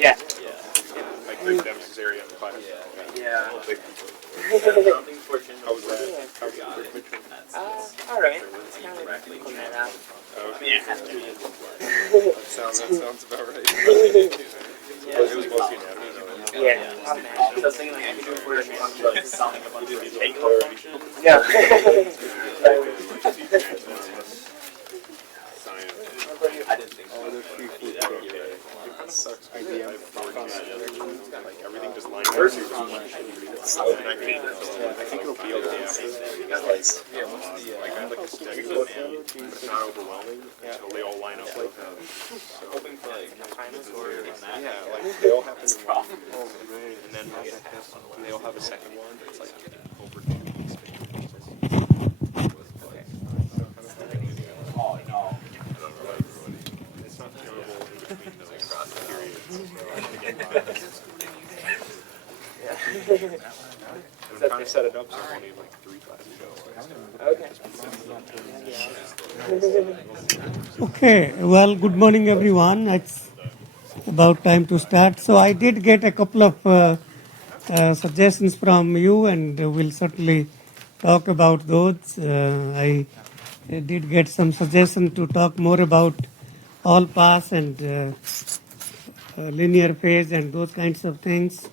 Yeah. Like big demonstration area in the class. Yeah. How was that? How was the midterm? All right. It's kind of cooking that out. Yeah. That sounds about right. It was mostly an afternoon. Yeah. I was thinking like I could do a word function like summing a bunch of take-home functions. Yeah. I didn't think so. It kind of sucks. Like everything just lines up. And I hate it. I think it'll be okay after. Like I like a steady flow, but it's not overwhelming until they all line up like that. Hoping for like timeless order in that. Yeah, like they all happen in one. And then they all have a second one that's like over 2 weeks. Oh no. It's not terrible in between those periods. I'm trying to set it up so I'm only like 3 classes go. Okay, well, good morning everyone. It's about time to start. So I did get a couple of suggestions from you, and we'll certainly talk about those. I did get some suggestions to talk more about all pass and linear phase and those kinds of things.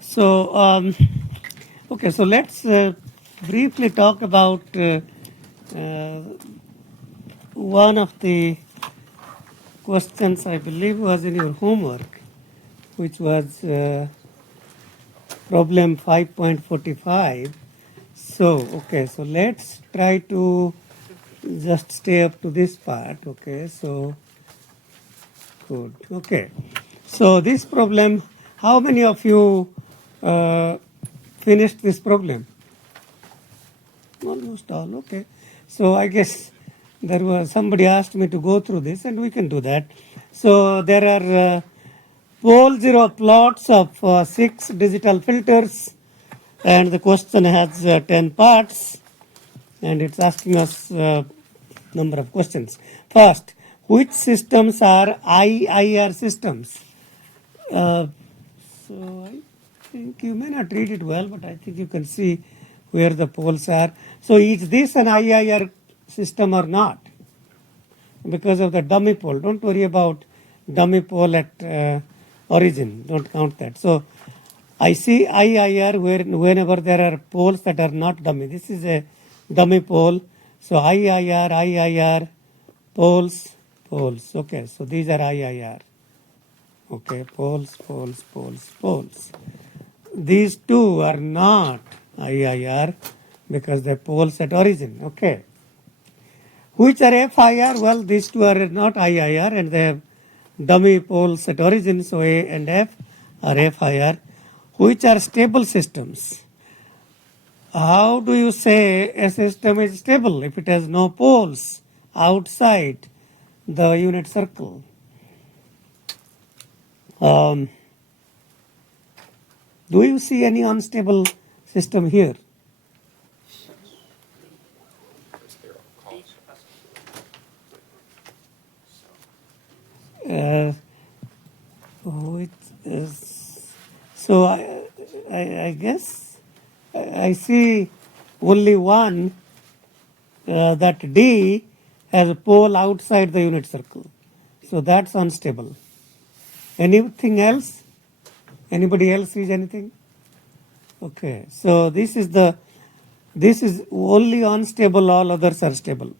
So, okay, so let's briefly talk about one of the questions I believe was in your homework, which was problem 5.45. So, okay, so let's try to just stay up to this part. Okay, so good. Okay, so this problem, how many of you finished this problem? Almost all. Okay, so I guess there was somebody asked me to go through this, and we can do that. So there are pole zero plots of 6 digital filters, and the question has 10 parts, and it's asking us number of questions. First, which systems are IIR systems? So I think you may not read it well, but I think you can see where the poles are. So is this an IIR system or not? Because of the dummy pole. Don't worry about dummy pole at origin. Don't count that. So I see IIR whenever there are poles that are not dummy. This is a dummy pole. So IIR, poles. Okay, so these are IIR. Okay, poles. These two are not IIR because they're poles at origin. Okay. Which are FIR? Well, these two are not IIR and they have dummy poles at origin, so A and F are FIR. Which are stable systems? How do you say a system is stable if it has no poles outside the unit circle? Do you see any unstable system here? So I guess I see only one, that D has a pole outside the unit circle. So that's unstable. Anything else? Anybody else sees anything? Okay, so this is only unstable, all others are stable.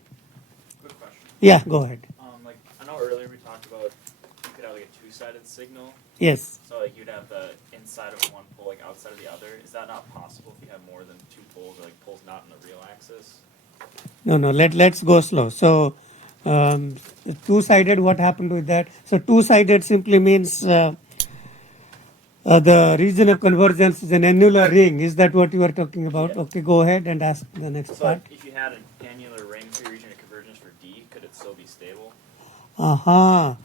Quick question. Yeah, go ahead. Like I know earlier we talked about you could have like a 2-sided signal. Yes. So like you'd have the inside of one pole like outside of the other. Is that not possible if you have more than 2 poles or like poles not in the real axis? No, let's go slow. So, two-sided, what happened with that? So, two-sided simply means the region of convergence is an annular ring. Is that what you are talking about? Yeah. Okay, go ahead and ask the next so part. Like if you had an annular ring for your region of convergence for D, could it still be stable? Oh,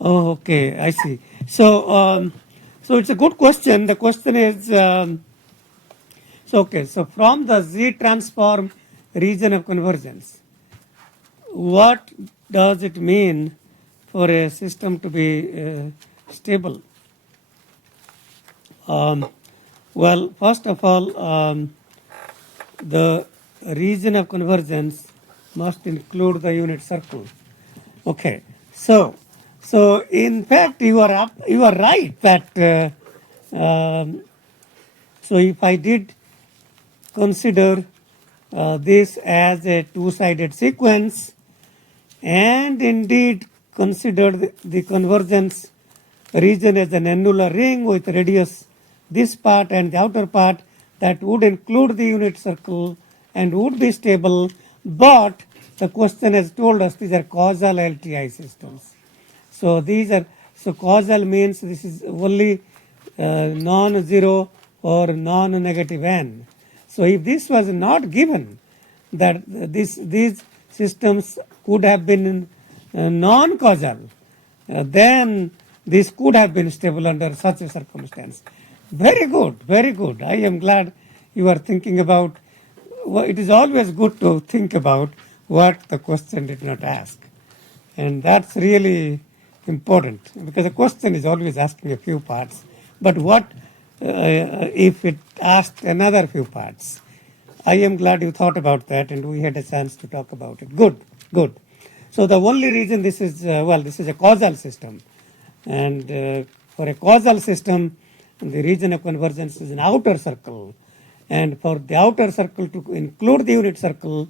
okay, I see. So, so it's a good question. The question is, so from the Z transform region of convergence, what does it mean for a system to be stable? Well, first of all, the region of convergence must include the unit circle. Okay, so in fact you are right that so if I did consider this as a two-sided sequence and indeed consider the convergence region as an annular ring with radius this part and the outer part, that would include the unit circle and would be stable, but the question has told us these are causal LTI systems. So these are, so causal means this is only non-zero or non-negative n. So if this was not given, that these systems could have been non-causal, then this could have been stable under such a circumstance. Very good, very good. I am glad you are thinking about, well, it is always good to think about what the question did not ask. And that's really important, because the question is always asking a few parts. But what if it asked another few parts? I am glad you thought about that and we had a chance to talk about it. Good, good. So the only reason this is, well, this is a causal system. And for a causal system, the region of convergence is an outer circle. And for the outer circle to include the unit circle,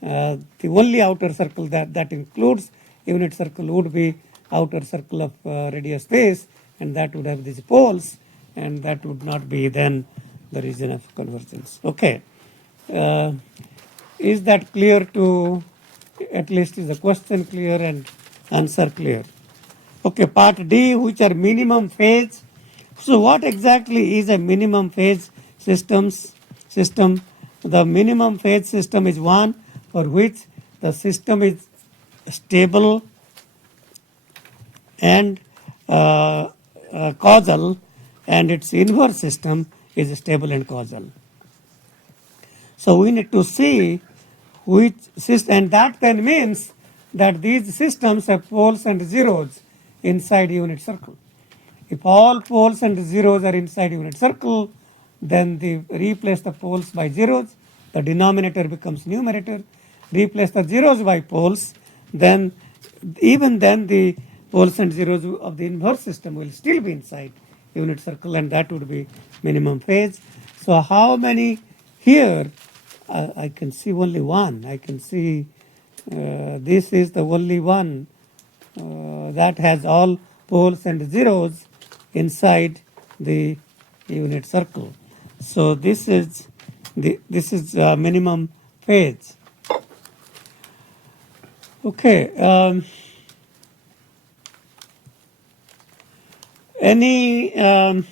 the only outer circle that includes unit circle would be outer circle of radius space, and that would have these poles, and that would not be then the region of convergence. Okay. Is that clear to, at least is the question clear and answer clear? Okay, part D, which are minimum phase. So what exactly is a minimum phase system? The minimum phase system is one for which the system is stable and causal, and its inverse system is stable and causal. So we need to see which system, and that then means that these systems have poles and zeros inside unit circle. If all poles and zeros are inside unit circle, then replace the poles by zeros, the denominator becomes numerator. Replace the zeros by poles, then even then the poles and zeros of the inverse system will still be inside unit circle, and that would be minimum phase. So how many here? I can see only one. I can see this is the only one that has all poles and zeros inside the unit circle. So this is minimum phase. Okay. Any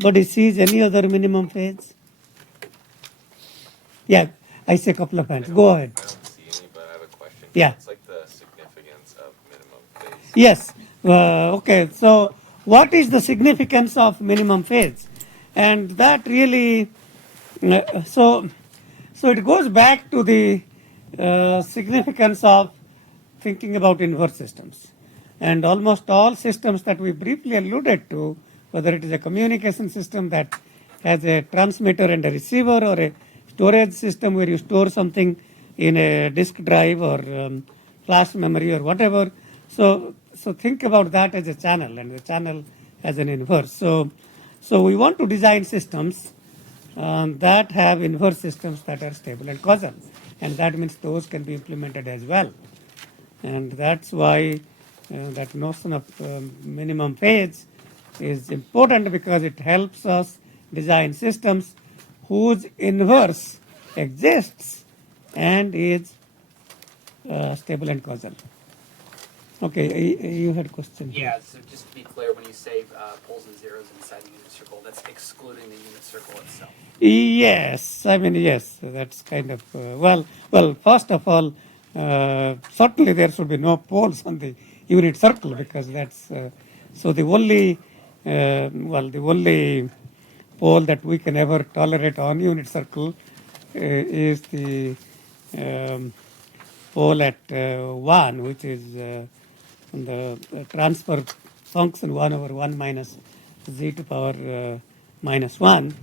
Body sees any other minimum phase? Yeah, I see a couple of hands. Go ahead. I don't see any, but I have a question. Yeah. It's like the significance of minimum phase. Yes. Okay. So, what is the significance of minimum phase? And that really, so it goes back to the significance of thinking about inverse systems. And almost all systems that we briefly alluded to, whether it is a communication system that has a transmitter and a receiver, or a storage system where you store something in a disk drive or flash memory or whatever. So think about that as a channel, and the channel as an inverse. So we want to design systems that have inverse systems that are stable and causal, and that means those can be implemented as well. And that's why that notion of minimum phase is important, because it helps us design systems whose inverse exists and is stable and causal. Okay, you had a question. Yeah, so just to be clear, when you say poles and zeros inside the unit circle, that's excluding the unit circle itself. Yes, I mean, yes, that's kind of, well, first of all, certainly there should be no poles on the unit circle, because that's, so the only, the only pole that we can ever tolerate on unit circle is the pole at 1, which is the transfer function 1 over 1 minus z to power minus 1,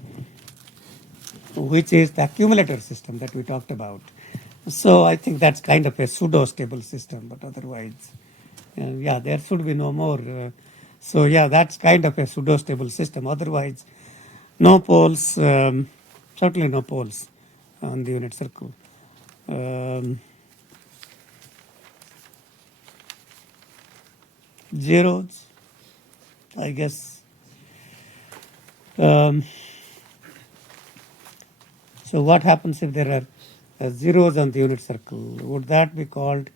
which is the accumulator system that we talked about. So I think that's kind of a pseudo-stable system, but otherwise, yeah, there should be no more. So yeah, that's kind of a pseudo-stable system. Otherwise, no poles, certainly no poles on the unit circle. Zeros, I guess. So what happens if there are zeros on the unit circle? Would that be called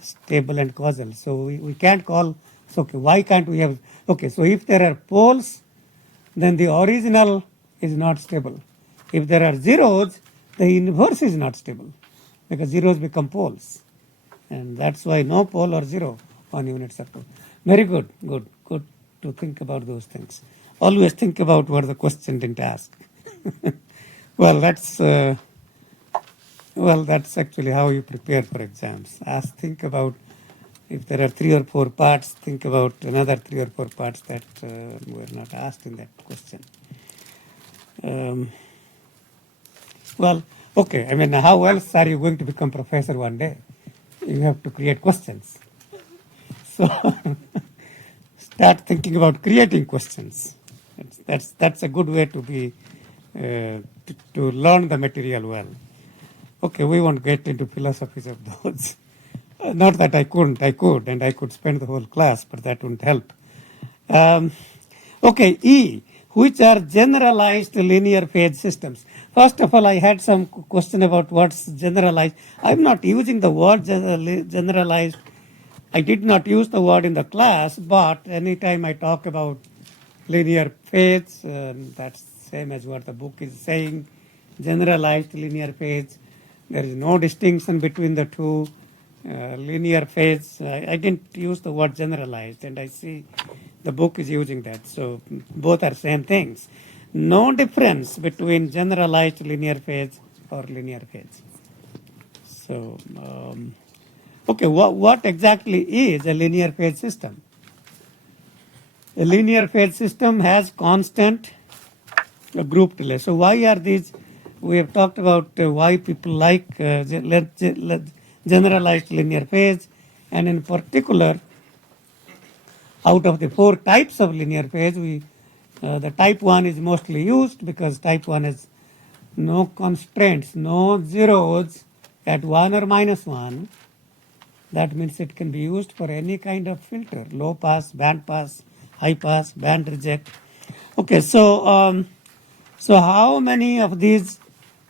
stable and causal? So we can't call, so okay, why can't we have, okay, so if there are poles, then the original is not stable. If there are zeros, the inverse is not stable because zeros become poles. And that's why no pole or zero on unit circle. Very good, good to think about those things. Always think about what the question didn't ask. Well, that's actually how you prepare for exams. Think about if there are 3 or 4 parts, think about another 3 or 4 parts that were not asked in that question. Well, okay, I mean, how else are you going to become professor one day? You have to create questions. So start thinking about creating questions. That's a good way to be to learn the material well. Okay, we won't get into philosophies of those. Not that I couldn't, I could, and I could spend the whole class, but that wouldn't help. Okay, E, which are generalized linear phase systems. First of all, I had some question about what's generalized. I'm not using the word generalized. I did not use the word in the class, but anytime I talk about linear phase, that's same as what the book is saying, generalized linear phase. There is no distinction between the two. Linear phase, I didn't use the word generalized, and I see the book is using that. So both are same things. No difference between generalized linear phase or linear phase. So, okay, what exactly is a linear phase system? A linear phase system has constant group delay. So why are these? We have talked about why people like generalized linear phase, and in particular, out of the 4 types of linear phase, the type 1 is mostly used because type 1 has no constraints, no zeros at 1 or minus 1. That means it can be used for any kind of filter, low pass, band pass, high pass, band reject. Okay, so so how many of these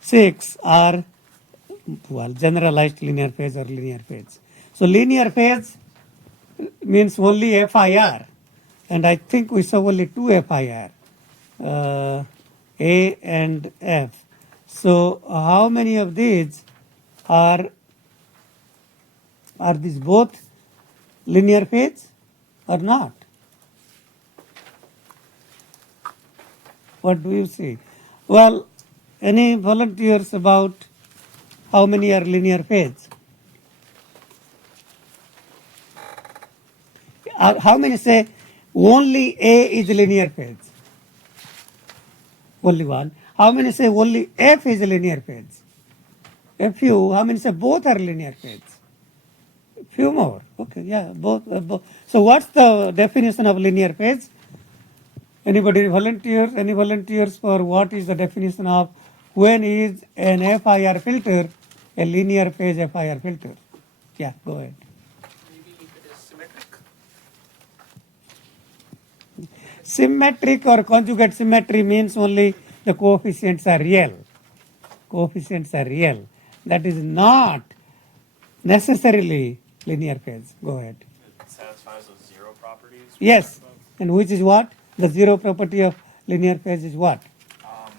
6 are generalized linear phase or linear phase? So linear phase means only FIR, and I think we saw only 2 FIR, A and F. So how many of these are these both linear phase or not? What do you see? Well, any volunteers about how many are linear phase? How many say only A is linear phase? Only one. How many say only F is linear phase? A few. How many say both are linear phase? A few more. Okay, yeah, both. So what's the definition of linear phase? Anybody volunteers? Any volunteers for what is the definition of when is an FIR filter a linear phase FIR filter? Yeah, go ahead. Maybe if it is symmetric. Symmetric or conjugate symmetry means only the coefficients are real. Coefficients are real. That is not necessarily linear phase. Go ahead. It satisfies those 0 properties? Yes. And which is what? The 0 property of linear phase is what?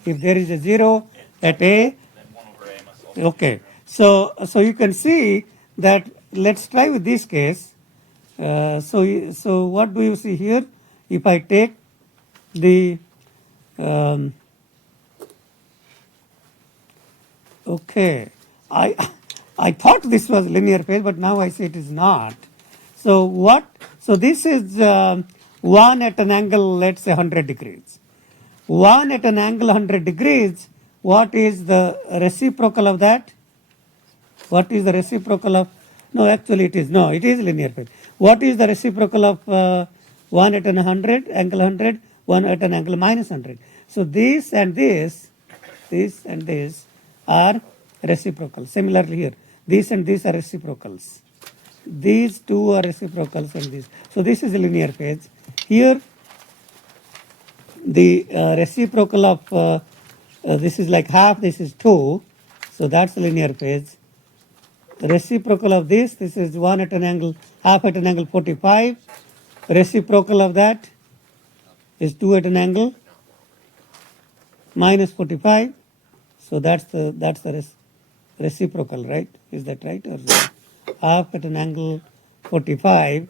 If there is a 0 at A, Then 1 over A must also be okay. 0. So you can see that, let's try with this case. So what do you see here? If I take the, okay, I thought this was linear phase, but now I see it is not. So what? So this is one at an angle, let's say 100 degrees. One at an angle 100 degrees. What is the reciprocal of that? What is the reciprocal of? No, actually it is. No, it is linear phase. What is the reciprocal of 1 at an 100, angle 100, 1 at an angle minus 100? So this and this are reciprocal. Similarly here, these and these are reciprocals. These two are reciprocals and these. So this is a linear phase. Here, the reciprocal of this is like half, this is 2. So that's a linear phase. The reciprocal of this is 1 at an angle, half at an angle 45. Reciprocal of that is 2 at an angle minus 45. So that's the reciprocal, right? Is that right? Or half at an angle 45.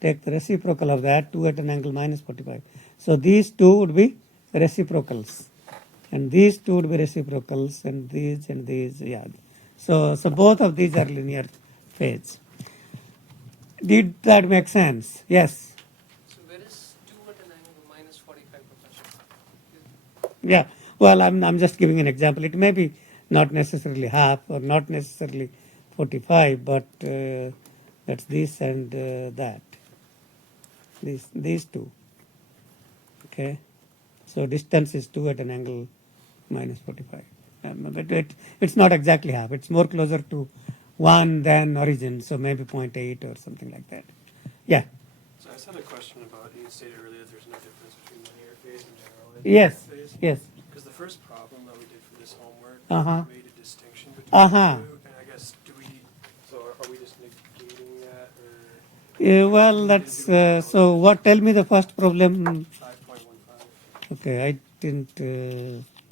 Take the reciprocal of that, 2 at an angle minus 45. So these two would be reciprocals. And these two would be reciprocals, and these, yeah. So both of these are linear phase. Did that make sense? Yes. So where is 2 at an angle minus 45, Professor? Yeah. Well, I'm just giving an example. It may be not necessarily half or not necessarily 45, but that's this and that. These two. Okay. So distance is 2 at an angle minus 45. But it's not exactly half. It's more closer to 1 than origin, so maybe 0.8 or something like that. Yeah. So I just had a question about, you stated earlier that there's no difference between linear phase and general Yes. phase. Yes. Because the first problem that we did for this homework made a distinction between the two, and I guess are we just negating that, or Yeah, well, that's so. What? Tell me the first problem. 5.15? Okay, I didn't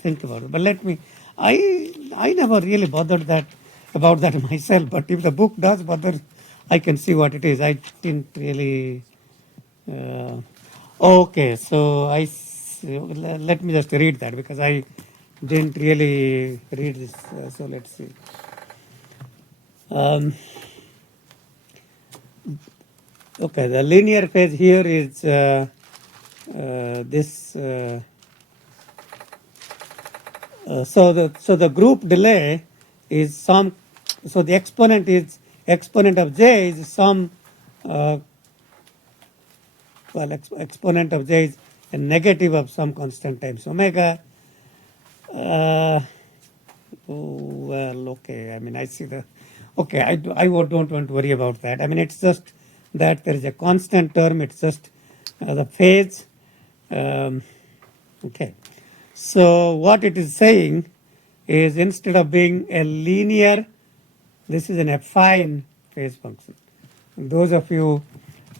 think about it, but let me. I never really bothered about that myself. But if the book does bother, I can see what it is. I didn't really. Okay, so let me just read that because I didn't really read this. So let's see. Okay, the linear phase here is this. So the group delay is some. So the exponent of j is some. Exponent of j is a negative of some constant times omega. Okay. I mean, I see the. Okay, I don't want to worry about that. I mean, it's just that there is a constant term. It's just the phase. Okay. So what it is saying is instead of being a linear, this is an affine phase function. Those of you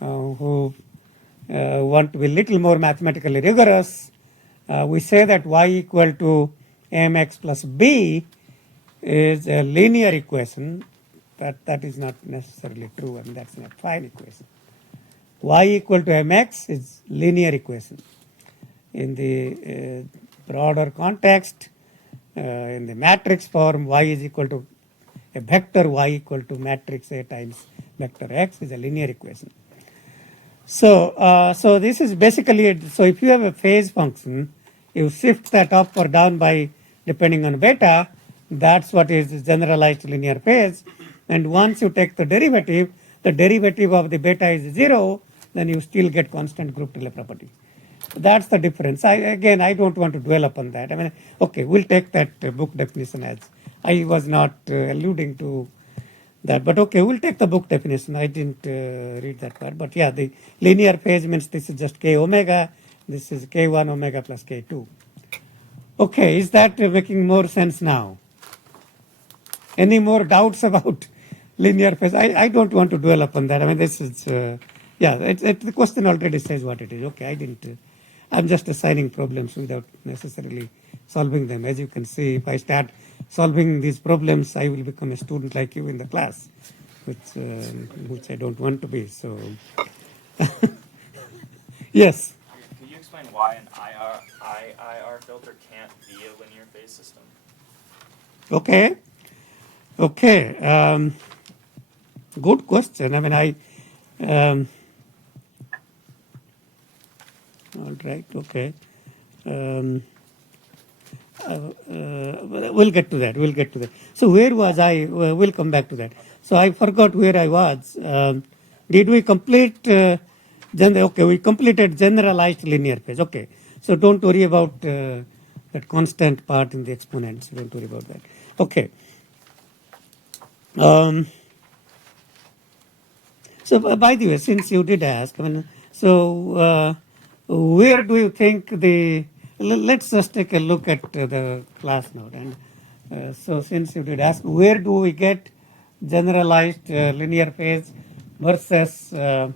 who want to be a little more mathematically rigorous, we say that y equal to mx plus b is a linear equation. That is not necessarily true, and that's an affine equation. Y equal to mx is linear equation. In the broader context, in the matrix form, y is equal to a vector y equal to matrix A times vector x is a linear equation. So this is basically so if you have a phase function, you shift that up or down by depending on beta. That's what is generalized linear phase. And once you take the derivative of the beta is 0, then you still get constant group delay property. That's the difference. I don't want to dwell upon that. I mean, okay, we'll take that book definition as I was not alluding to that, but okay, we'll take the book definition. I didn't read that part, but yeah, the linear phase means this is just k omega. This is k1 omega plus k2. Okay, is that making more sense now? Any more doubts about linear phase? I don't want to dwell upon that. I mean, this is the question already says what it is. Okay, I didn't. I'm just assigning problems without necessarily solving them. As you can see, if I start solving these problems, I will become a student like you in the class, which I don't want to be. So, yes. Can you explain why an IIR filter can't be a linear phase system? Okay. Good question. I mean, all right, okay. We'll get to that. We'll get to that. So where was I? We'll come back to that. So I forgot where I was. Did we complete? Okay, we completed generalized linear phase. Okay, so don't worry about that constant part in the exponents. Don't worry about that. Okay. So by the way, since you did ask, I mean, so where do you think let's just take a look at the class note. And so since you did ask, where do we get generalized linear phase versus, I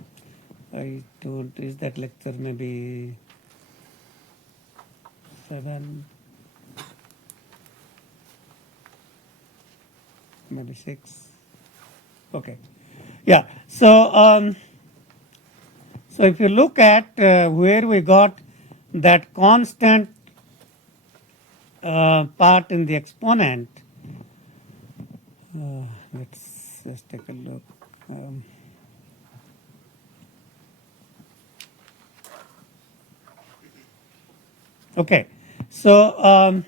don't, is that lecture maybe 7, maybe 6? Okay. Yeah. So, so if you look at where we got that constant part in the exponent, let's just take a look. Okay, so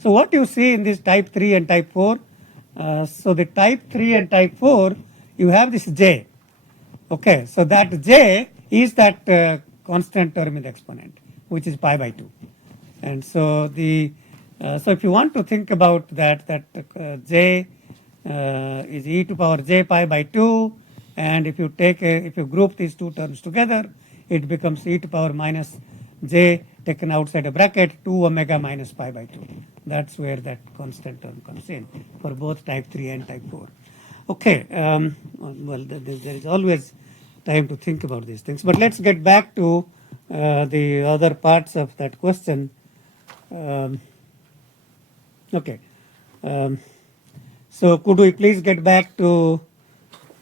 so what you see in this type 3 and type 4, so the type 3 and type 4, you have this j. Okay, so that j is that constant term in the exponent, which is pi by 2. And so so if you want to think about that j is e to power j pi by 2, and if you if you group these two terms together, it becomes e to power minus j taken outside a bracket 2 omega minus pi by 2. That's where that constant term comes in for both type 3 and type 4. Okay, well, there is always time to think about these things. But let's get back to the other parts of that question. Okay. So could we please get back to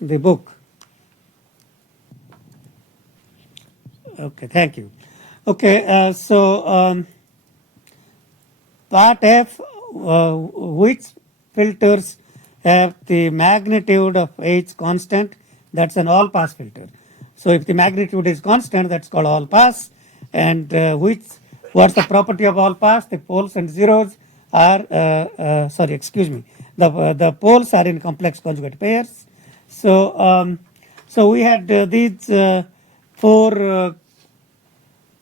the book? Okay, thank you. Okay, so part F, which filters have the magnitude of H constant? That's an all pass filter. So if the magnitude is constant, that's called all pass. And what's the property of all pass? The poles and zeros are, the poles are in complex conjugate pairs. So, so we had these 4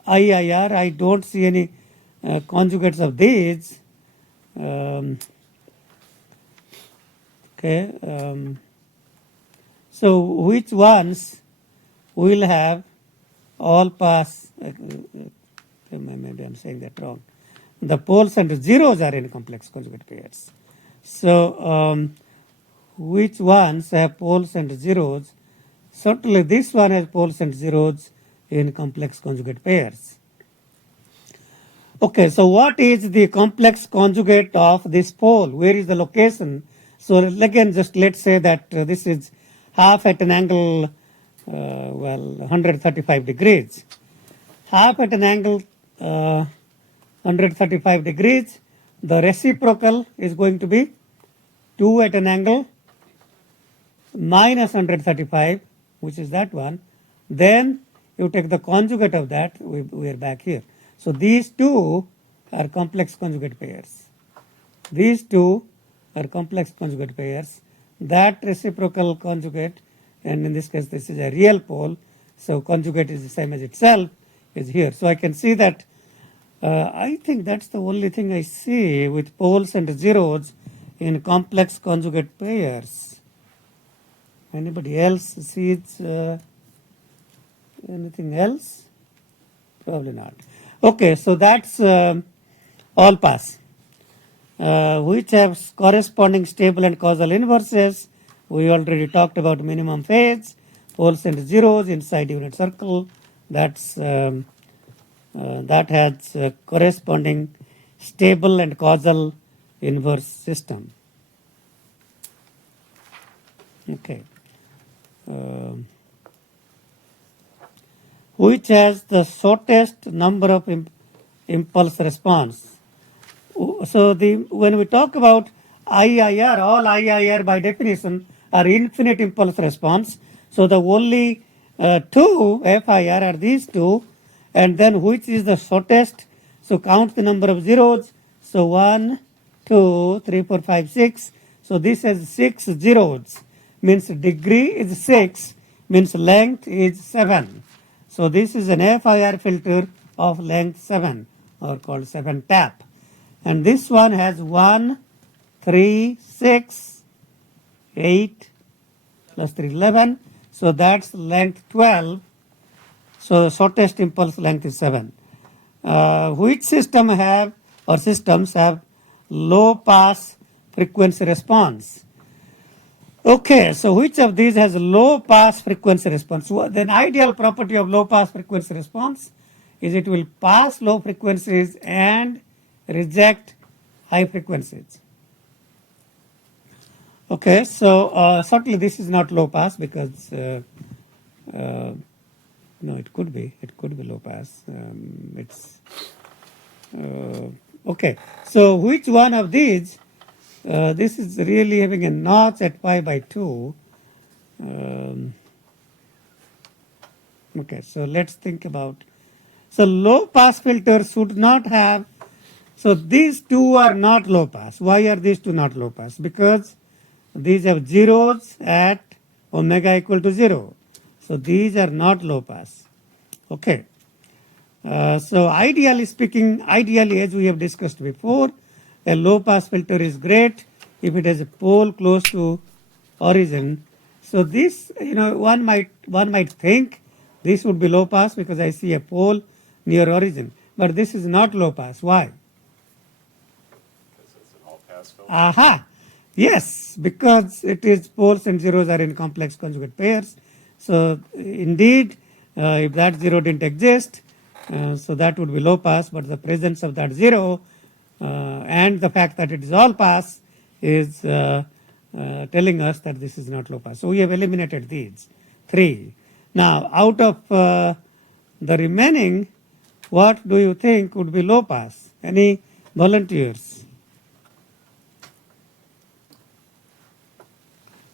IIR. I don't see any conjugates of these. Okay. So which ones will have all pass? Maybe I'm saying that wrong. The poles and zeros are in complex conjugate pairs. So which ones have poles and zeros? Certainly this one has poles and zeros in complex conjugate pairs. Okay, so what is the complex conjugate of this pole? Where is the location? So again, just let's say that this is half at an angle, 135 degrees. Half at an angle 135 degrees, the reciprocal is going to be 2 at an angle minus 135, which is that one. Then you take the conjugate of that, we are back here. So these two are complex conjugate pairs. These two are complex conjugate pairs. That reciprocal conjugate, and in this case this is a real pole, so conjugate is the same as itself, is here. So I can see that I think that's the only thing I see with poles and zeros in complex conjugate pairs. Anybody else sees anything else? Probably not. Okay, so that's all pass. Which have corresponding stable and causal inverses. We already talked about minimum phase, poles and zeros inside unit circle. That's that has corresponding stable and causal inverse system. Okay. Which has the shortest number of impulse response? So when we talk about IIR, all IIR by definition are infinite impulse response. So the only two FIR are these two, and then which is the shortest? So count the number of zeros. So 1, 2, 3, 4, 5, 6. So this has 6 zeros, means degree is 6, means length is 7. So this is an FIR filter of length 7, or called 7 tap. And this one has 1, 3, 6, 8, plus 3, 11. So that's length 12. So shortest impulse length is 7. Which system have, or systems have, low pass frequency response? Okay, so which of these has low pass frequency response? So the ideal property of low pass frequency response is it will pass low frequencies and reject high frequencies. Okay, so certainly this is not low pass because no, it could be low pass. It's okay. So which one of these? This is really having a notch at pi by 2. Okay, so let's think about. So low pass filter should not have. So these two are not low pass. Why are these two not low pass? Because these have zeros at omega equal to 0. So these are not low pass. Okay. So ideally speaking, as we have discussed before, a low pass filter is great if it has a pole close to origin. So this, one might think this would be low pass because I see a pole near origin. But this is not low pass. Why? Because it's an all-pass filter. Aha! Yes, because it is poles and zeros are in complex conjugate pairs. So indeed, if that zero didn't exist, so that would be low pass, but the presence of that zero and the fact that it is all pass is telling us that this is not low pass. So we have eliminated these 3. Now, out of the remaining, what do you think would be low pass? Any volunteers?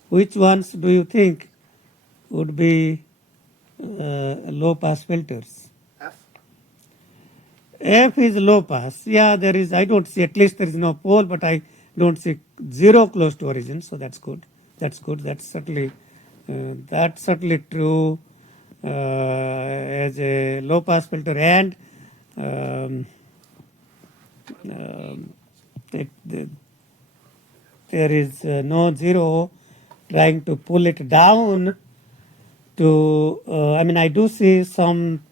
Which ones do you think would be low pass filters? F is low pass. Yeah, there is, I don't see, at least there is no pole, but I don't see 0 close to origin, so that's good. That's good. That's certainly true as a low pass filter, and there is no 0 trying to pull it down to, I do see some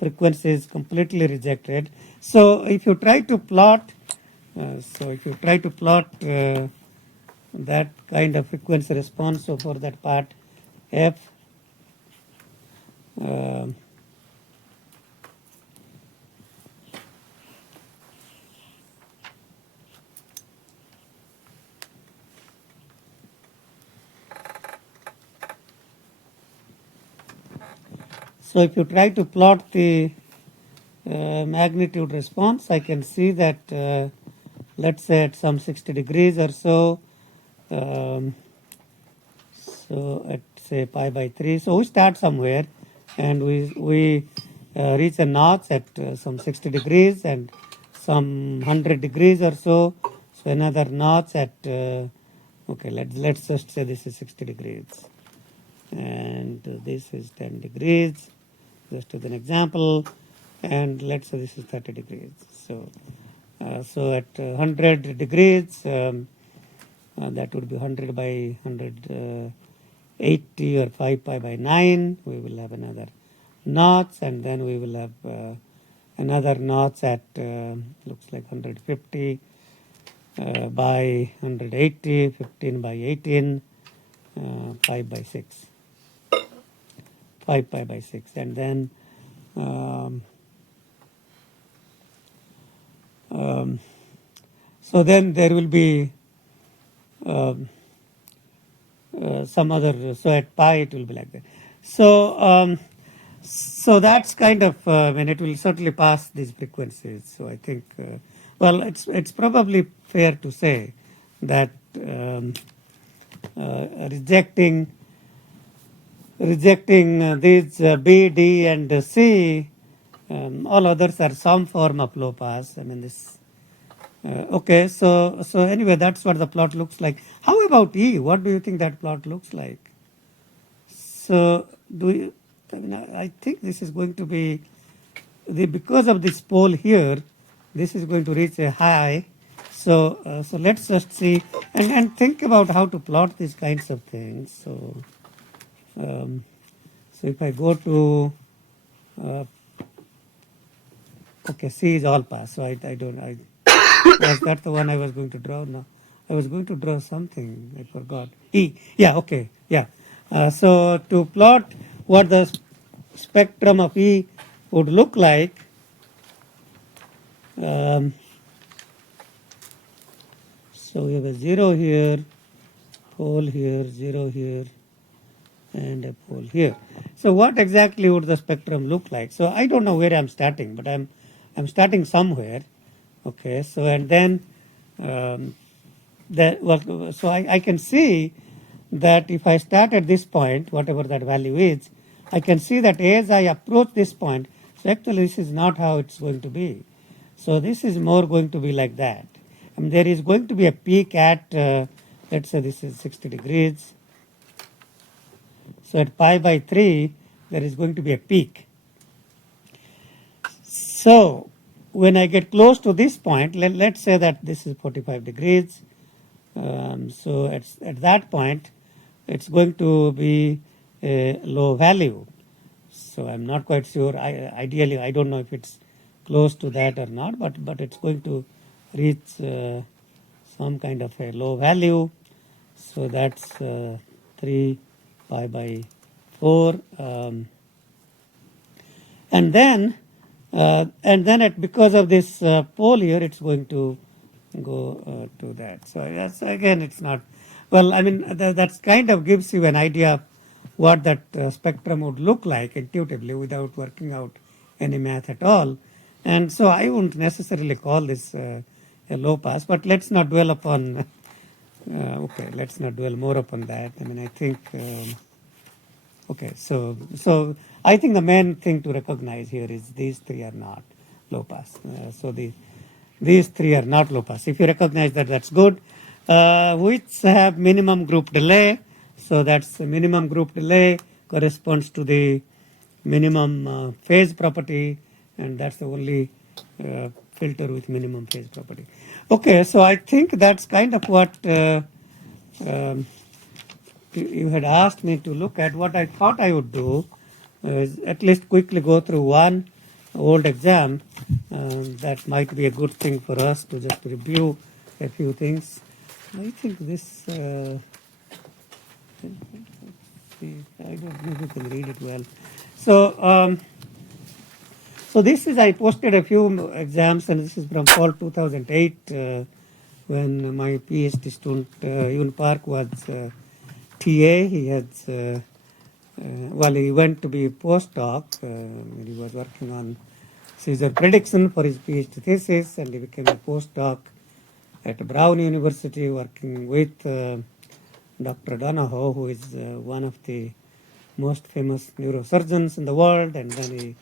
frequencies completely rejected. So if you try to plot, that kind of frequency response, so for that part, F, so if you try to plot the magnitude response, I can see that let's say at some 60 degrees or so, so at say pi by 3. So we start somewhere and we reach a notch at some 60 degrees and some 100 degrees or so. So another notch at okay, let's just say this is 60 degrees and this is 10 degrees, just as an example, and let's say this is 30 degrees. So at 100 degrees, that would be 100 by 180 or 5 pi by 9. We will have another notch, and then we will have another notch at looks like 150 by 180, 15 by 18, 5 by 6. 5 pi by 6, and then so then there will be some other, so at pi it will be like that. So so that's kind of when it will certainly pass these frequencies. So I think well, it's probably fair to say that rejecting these B, D, and C. All others are some form of low pass. I mean this. Okay, so anyway, that's what the plot looks like. How about E? What do you think that plot looks like? So I think this is going to be because of this pole here, this is going to reach a high. So let's just see and think about how to plot these kinds of things. So if I go to okay, C is all pass. So was that the one I was going to draw? No, I was going to draw something. I forgot. E. Yeah. Okay. Yeah. So to plot what the spectrum of E would look like, so we have a 0 here, pole here, 0 here, and a pole here. So what exactly would the spectrum look like? So I don't know where I'm starting, but I'm starting somewhere. Okay, so and then so I can see that if I start at this point, whatever that value is, I can see that as I approach this point, so actually this is not how it's going to be. So this is more going to be like that. And there is going to be a peak at, let's say this is 60 degrees. So at pi by 3, there is going to be a peak. So when I get close to this point, let's say that this is 45 degrees. So at that point, it's going to be a low value. So I'm not quite sure. Ideally, I don't know if it's close to that or not, but it's going to reach some kind of a low value. So that's 3 pi by 4. And then because of this pole here, it's going to go to that. So that's again, it's not well. I mean, that kind of gives you an idea of what that spectrum would look like intuitively without working out any math at all. And so I wouldn't necessarily call this a low pass, but let's not dwell upon. Okay, let's not dwell more upon that. I mean, I think. Okay, so I think the main thing to recognize here is these three are not low pass. These three are not low pass. If you recognize that, that's good. Which have minimum group delay. So that's the minimum group delay corresponds to the minimum phase property, and that's the only filter with minimum phase property. Okay, so I think that's kind of what you had asked me to look at. What I thought I would do is at least quickly go through one old exam. That might be a good thing for us to just review a few things. I think this, I don't know if you can read it well. So, so this is, I posted a few exams, and this is from fall 2008 when my PhD student Yun Park was TA. He had, well, he went to be a postdoc. He was working on seizure prediction for his PhD thesis, and he became a postdoc at Brown University working with Dr. Donahoe, who is one of the most famous neurosurgeons in the world, and then he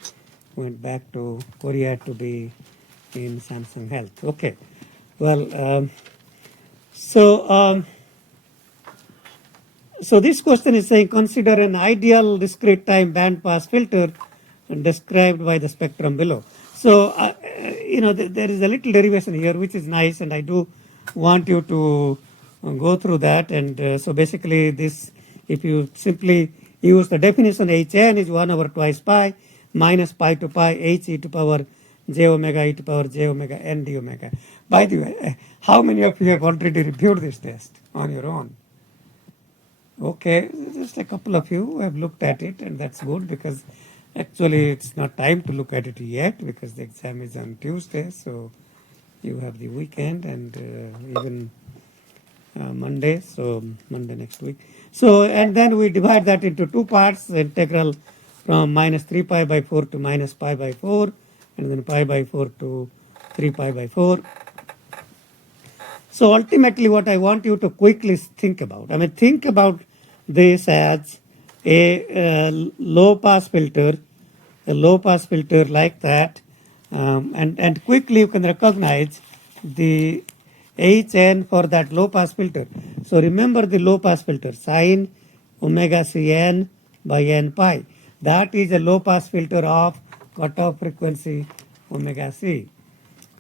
went back to Korea to be in Samsung Health. Okay, well, so this question is saying consider an ideal discrete time band pass filter described by the spectrum below. So there is a little derivation here which is nice, and I do want you to go through that. And so basically this, if you simply use the definition, Hn is 1 over twice pi minus pi to pi h e to power j omega e to power j omega n d omega. By the way, how many of you have already reviewed this test on your own? Okay, just a couple of you have looked at it, and that's good, because actually it's not time to look at it yet because the exam is on Tuesday, so you have the weekend and even Monday, so Monday next week. So, and then we divide that into two parts, the integral from minus 3 pi by 4 to minus pi by 4, and then pi by 4 to 3 pi by 4. So ultimately what I want you to quickly think about, think about this as a low pass filter like that, and quickly you can recognize the Hn for that low pass filter. So remember the low pass filter, sine omega Cn by n pi. That is a low pass filter of cutoff frequency omega c.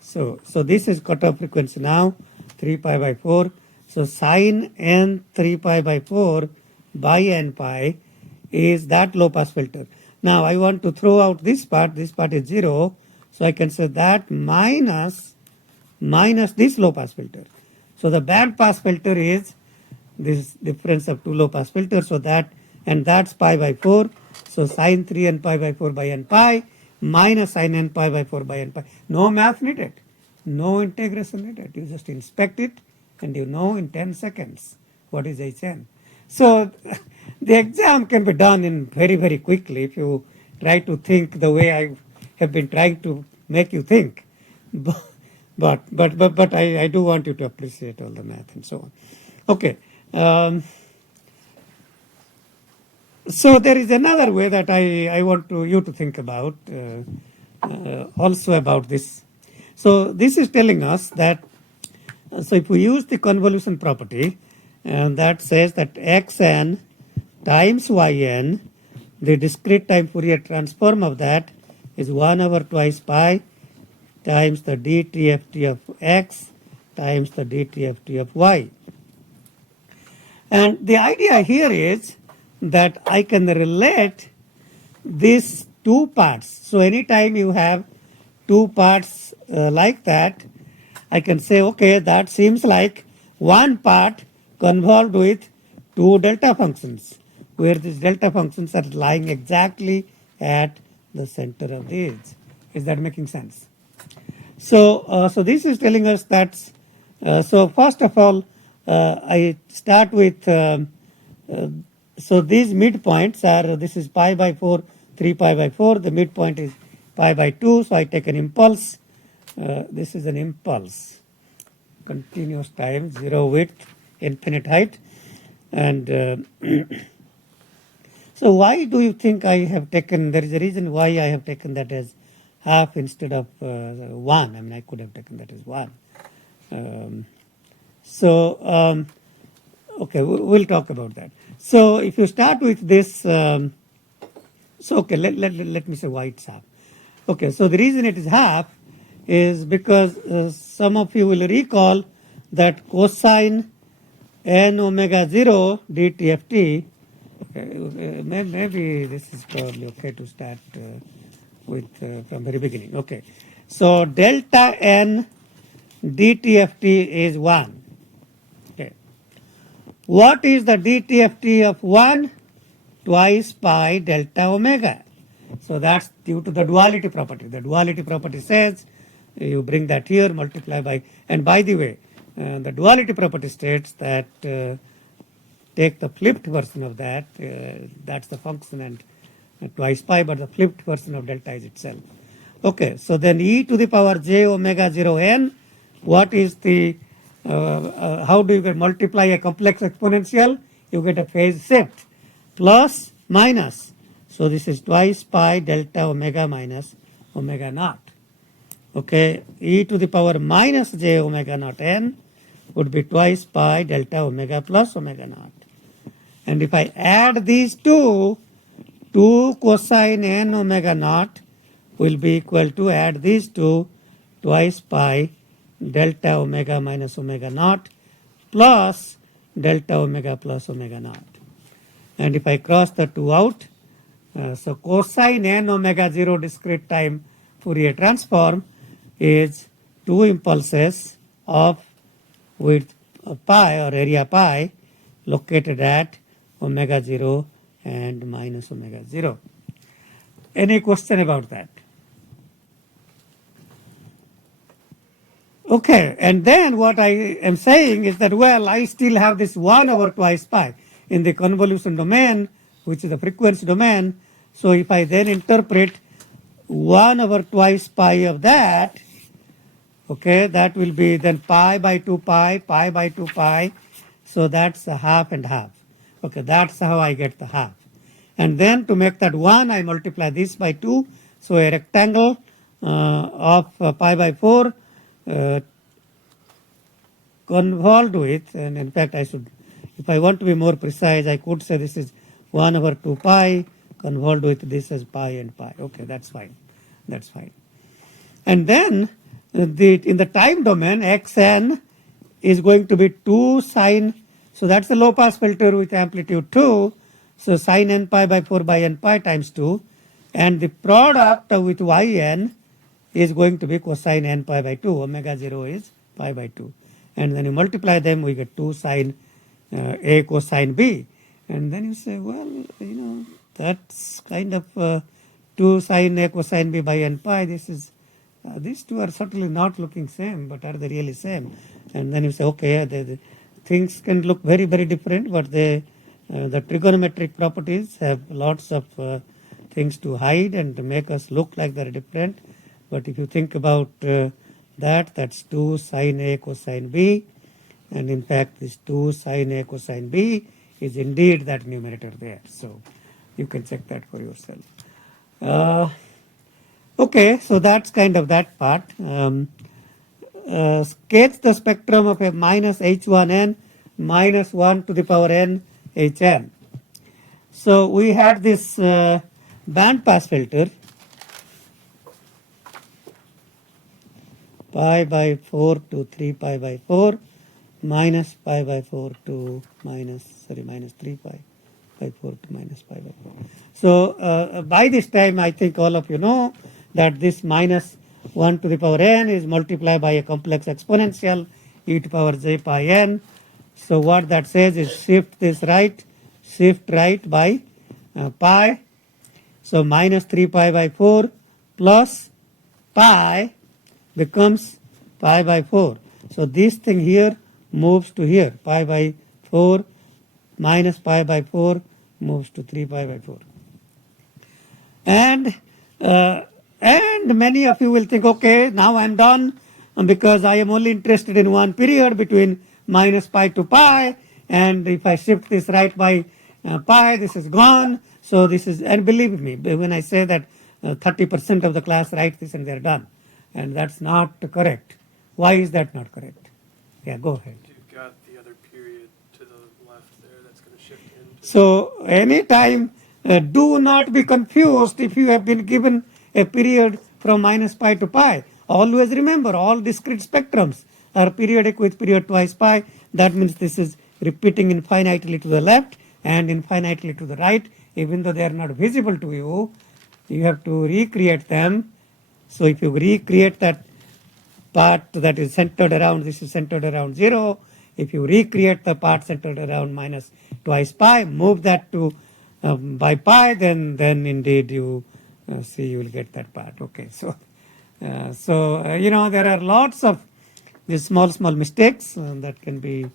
So this is cutoff frequency now, 3 pi by 4. So sine n 3 pi by 4 by n pi is that low pass filter. Now I want to throw out this part is 0, so I can say that minus this low pass filter. So the band pass filter is this difference of two low pass filters, so that, and that's pi by 4, so sine 3 n pi by 4 by n pi minus sine n pi by 4 by n pi. No math needed, no integration needed, you just inspect it and you know in 10 seconds what is Hn. So the exam can be done in very, very quickly if you try to think the way I have been trying to make you think. But I do want you to appreciate all the math and so on. Okay. So there is another way that I want you to think about also about this. So this is telling us that, so if we use the convolution property, that says that xn times yn, the discrete time Fourier transform of that is 1 over twice pi times the dTft of x times the dTft of y. And the idea here is that I can relate these two parts. So anytime you have two parts like that, I can say, okay, that seems like one part convolved with two delta functions, where these delta functions are lying exactly at the center of the edge. Is that making sense? So this is telling us that, so first of all, I start with, so these midpoints are, this is pi by 4, 3 pi by 4, the midpoint is pi by 2, so I take an impulse. This is an impulse, continuous time, 0 width, infinite height. And so why do you think I have taken, there is a reason why I have taken that as half instead of 1. I could have taken that as 1. Okay, we'll talk about that. So if you start with this, so okay, let me say why it's half. Okay, so the reason it is half is because some of you will recall that cosine n omega 0 dTft, okay, maybe this is probably okay to start with from very beginning. Okay, so delta n dTft is 1. Okay, what is the dTft of 1? Twice pi delta omega. So that's due to the duality property. The duality property says you bring that here, multiply by, and by the way, the duality property states that take the flipped version of that, that's the function and twice pi, but the flipped version of delta is itself. Okay, so then e to the power j omega 0 n, what is the, how do you get multiply a complex exponential? You get a phase shift, plus minus. So this is twice pi delta omega minus omega naught. Okay, e to the power minus j omega naught n would be twice pi delta omega plus omega naught. And if I add these two, 2 cosine n omega naught will be equal to, add these two, twice pi delta omega minus omega naught plus delta omega plus omega naught. And if I cross the 2 out, so cosine n omega 0 discrete time Fourier transform is 2 impulses of width pi or area pi located at omega 0 and minus omega 0. Any question about that? Okay, and then what I am saying is that, well, I still have this 1 over twice pi in the convolution domain, which is the frequency domain. So if I then interpret 1 over twice pi of that, Okay, that will be then pi by 2 pi, pi by 2 pi. So that's a half and half. Okay, that's how I get the half. And then to make that 1, I multiply this by 2. So a rectangle of pi by 4 convolved with, and in fact I should, if I want to be more precise, I could say this is 1 over 2 pi convolved with this as pi and pi. Okay, that's fine. That's fine. And then in the time domain, xn is going to be 2 sine, so that's a low pass filter with amplitude 2. So sine n pi by 4 by n pi times 2. And the product with yn is going to be cosine n pi by 2. Omega 0 is pi by 2. And when you multiply them, we get 2 sine a cosine b. And then you say, well, that's kind of 2 sine a cosine b by n pi. This is these two are certainly not looking same, but are they really same? And then you say, okay, the things can look very, very different, but the trigonometric properties have lots of things to hide and to make us look like they're different. But if you think about that's 2 sine a cosine b, and in fact this 2 sine a cosine b is indeed that numerator there. So you can check that for yourself. Okay, so that's kind of that part. Sketch the spectrum of a minus h1n minus 1 to the power n hn. So we had this band pass filter pi by 4 to 3 pi by 4 minus pi by 4 to minus 3 pi by 4 to minus pi by 4. So by this time I think all of you know that this minus 1 to the power n is multiplied by a complex exponential e to power j pi n. So what that says is shift right by pi. So minus 3 pi by 4 plus pi becomes pi by 4. So this thing here moves to here. Pi by 4 minus pi by 4 moves to 3 pi by 4. And many of you will think, okay, now I'm done because I am only interested in one period between minus pi to pi. And if I shift this right by pi, this is gone. So this is, and believe me, when I say that 30% of the class write this and they're done. And that's not correct. Why is that not correct? Yeah, go ahead. You've got the other period to the left there that's going to shift into. So anytime, do not be confused if you have been given a period from minus pi to pi. Always remember, all discrete spectrums are periodic with period twice pi. That means this is repeating infinitely to the left and infinitely to the right. Even though they are not visible to you, you have to recreate them. So if you recreate that part that is centered around, this is centered around 0. If you recreate the part centered around minus twice pi, move that to by pi, then indeed you see you will get that part. Okay, so there are lots of these small mistakes that can be,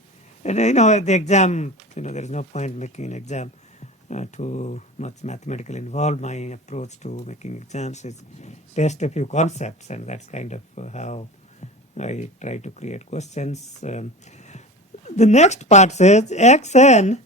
and the exam, there is no point making an exam too much mathematical involved. My approach to making exams is test a few concepts, and that's kind of how I try to create questions. The next part says xn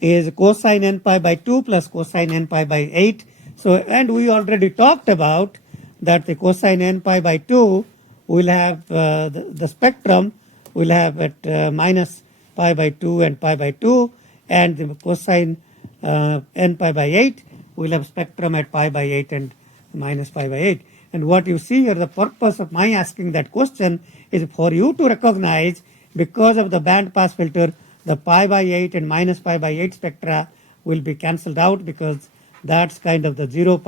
is cosine n pi by 2 plus cosine n pi by 8. So, and we already talked about that the cosine n pi by 2 will have the spectrum will have at minus pi by 2 and pi by 2, and the cosine n pi by 8 will have spectrum at pi by 8 and minus pi by 8. And what you see here, the purpose of my asking that question is for you to recognize, because of the band pass filter, the pi by 8 and minus pi by 8 spectra will be cancelled out, because that's kind of the zero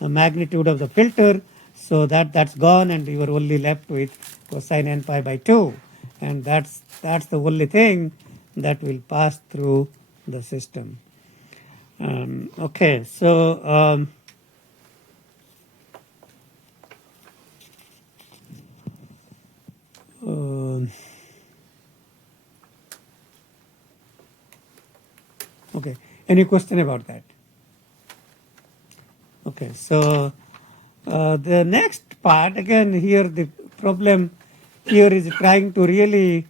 magnitude of the filter. So that's gone, and you are only left with cosine n pi by 2. And that's the only thing that will pass through the system. Okay, so okay, any question about that? Okay, so the next part, again here the problem here is trying to really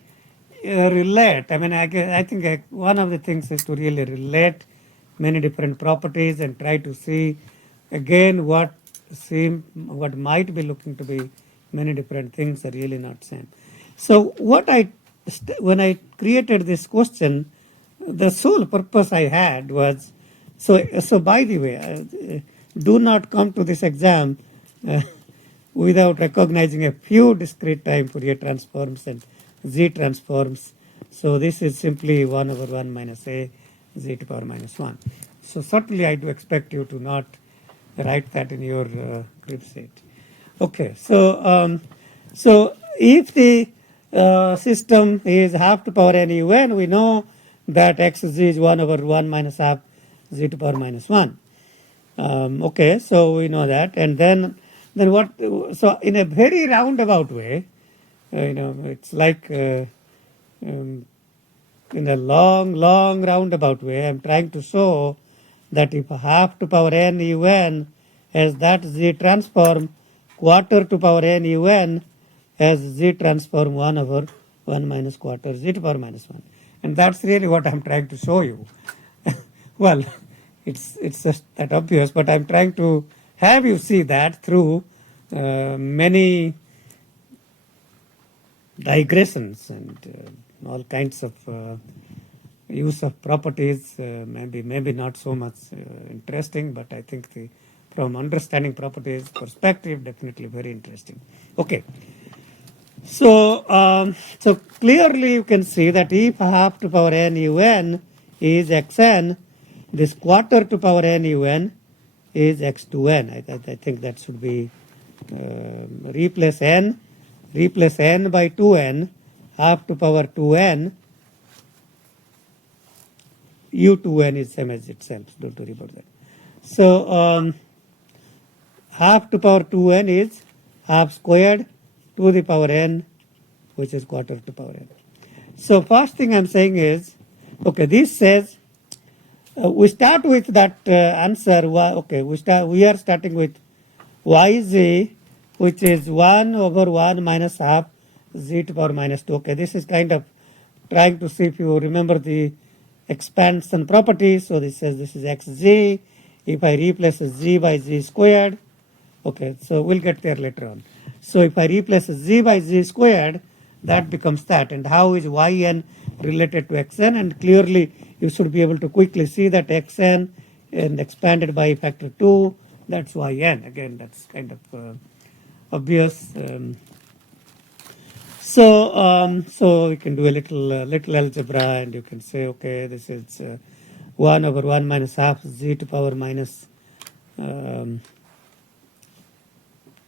relate. I mean, I think one of the things is to really relate many different properties and try to see again what might be looking to be many different things are really not same. So when I created this question, the sole purpose I had was, so by the way, do not come to this exam without recognizing a few discrete time Fourier transforms and Z transforms. So this is simply 1 over 1 minus a z to power minus 1. So certainly I do expect you to not write that in your crib sheet. Okay, so if the system is half to power n un, we know that xz is 1 over 1 minus half z to power minus 1. Okay, so we know that, and then what? So in a very roundabout way, it's like in a long roundabout way, I'm trying to show that if half to power n un has that z transform, quarter to power n un has z transform 1 over 1 minus quarter z to power minus 1. And that's really what I'm trying to show you. Well, it's just that obvious, but I'm trying to have you see that through many digressions and all kinds of use of properties, maybe not so much interesting, but I think from understanding properties perspective, definitely very interesting. Okay. So clearly you can see that if half to power n un is xn, this quarter to power n un is x2n. I think that should be replace n by 2n, half to power 2n, u2n is same as itself, don't worry about that. So half to power 2n is half squared to the power n, which is quarter to power n. So first thing I'm saying is, okay, this says, we start with that answer, okay, we are starting with yz, which is 1 over 1 minus half z to power minus 2. Okay, this is kind of trying to see if you remember the expansion properties. So this says this is xz. If I replace z by z squared, okay, so we'll get there later on. So if I replace z by z squared, that becomes that. And how is yn related to xn? And clearly you should be able to quickly see that xn and expanded by factor 2, that's yn. Again, that's kind of obvious. So you can do a little algebra, and you can say, okay, this is 1 over 1 minus half z to power minus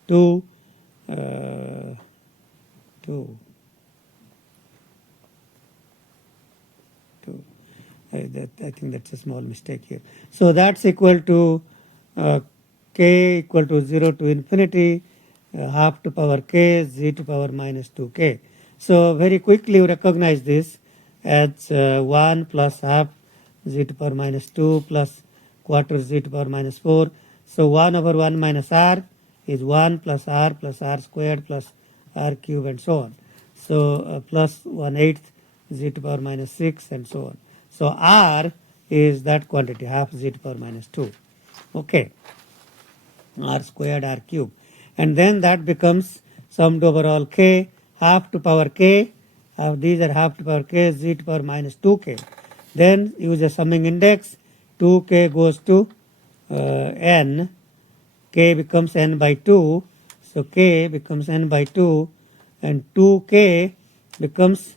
2. I think that's a small mistake here. So that's equal to k equal to 0 to infinity, half to power k, z to power minus 2k. So very quickly you recognize this as 1 plus half z to power minus 2 plus quarter z to power minus 4. So 1 over 1 minus r is 1 plus r squared plus r cube and so on. So plus 1/8 z to power minus 6 and so on. So r is that quantity, half z to power minus 2. Okay. R squared, r cube. And then that becomes summed over all k, half to power k. These are half to power k, z to power minus 2k. Then use a summing index. 2k goes to n. K becomes n by 2. So k becomes n by 2. And 2k becomes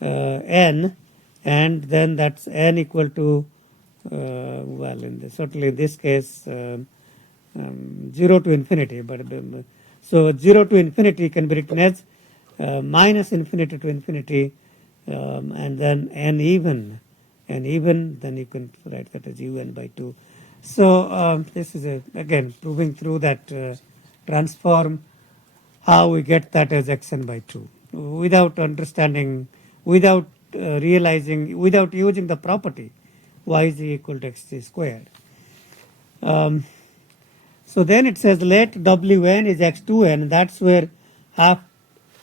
n. And then that's n equal to, certainly in this case, 0 to infinity. But so 0 to infinity can be written as minus infinity to infinity, and then n even, then you can write that as un by 2. So this is again proving through that transform, how we get that as xn by 2 without understanding, without realizing, without using the property yz equal to xz squared. So then it says let wn is x2n, that's where half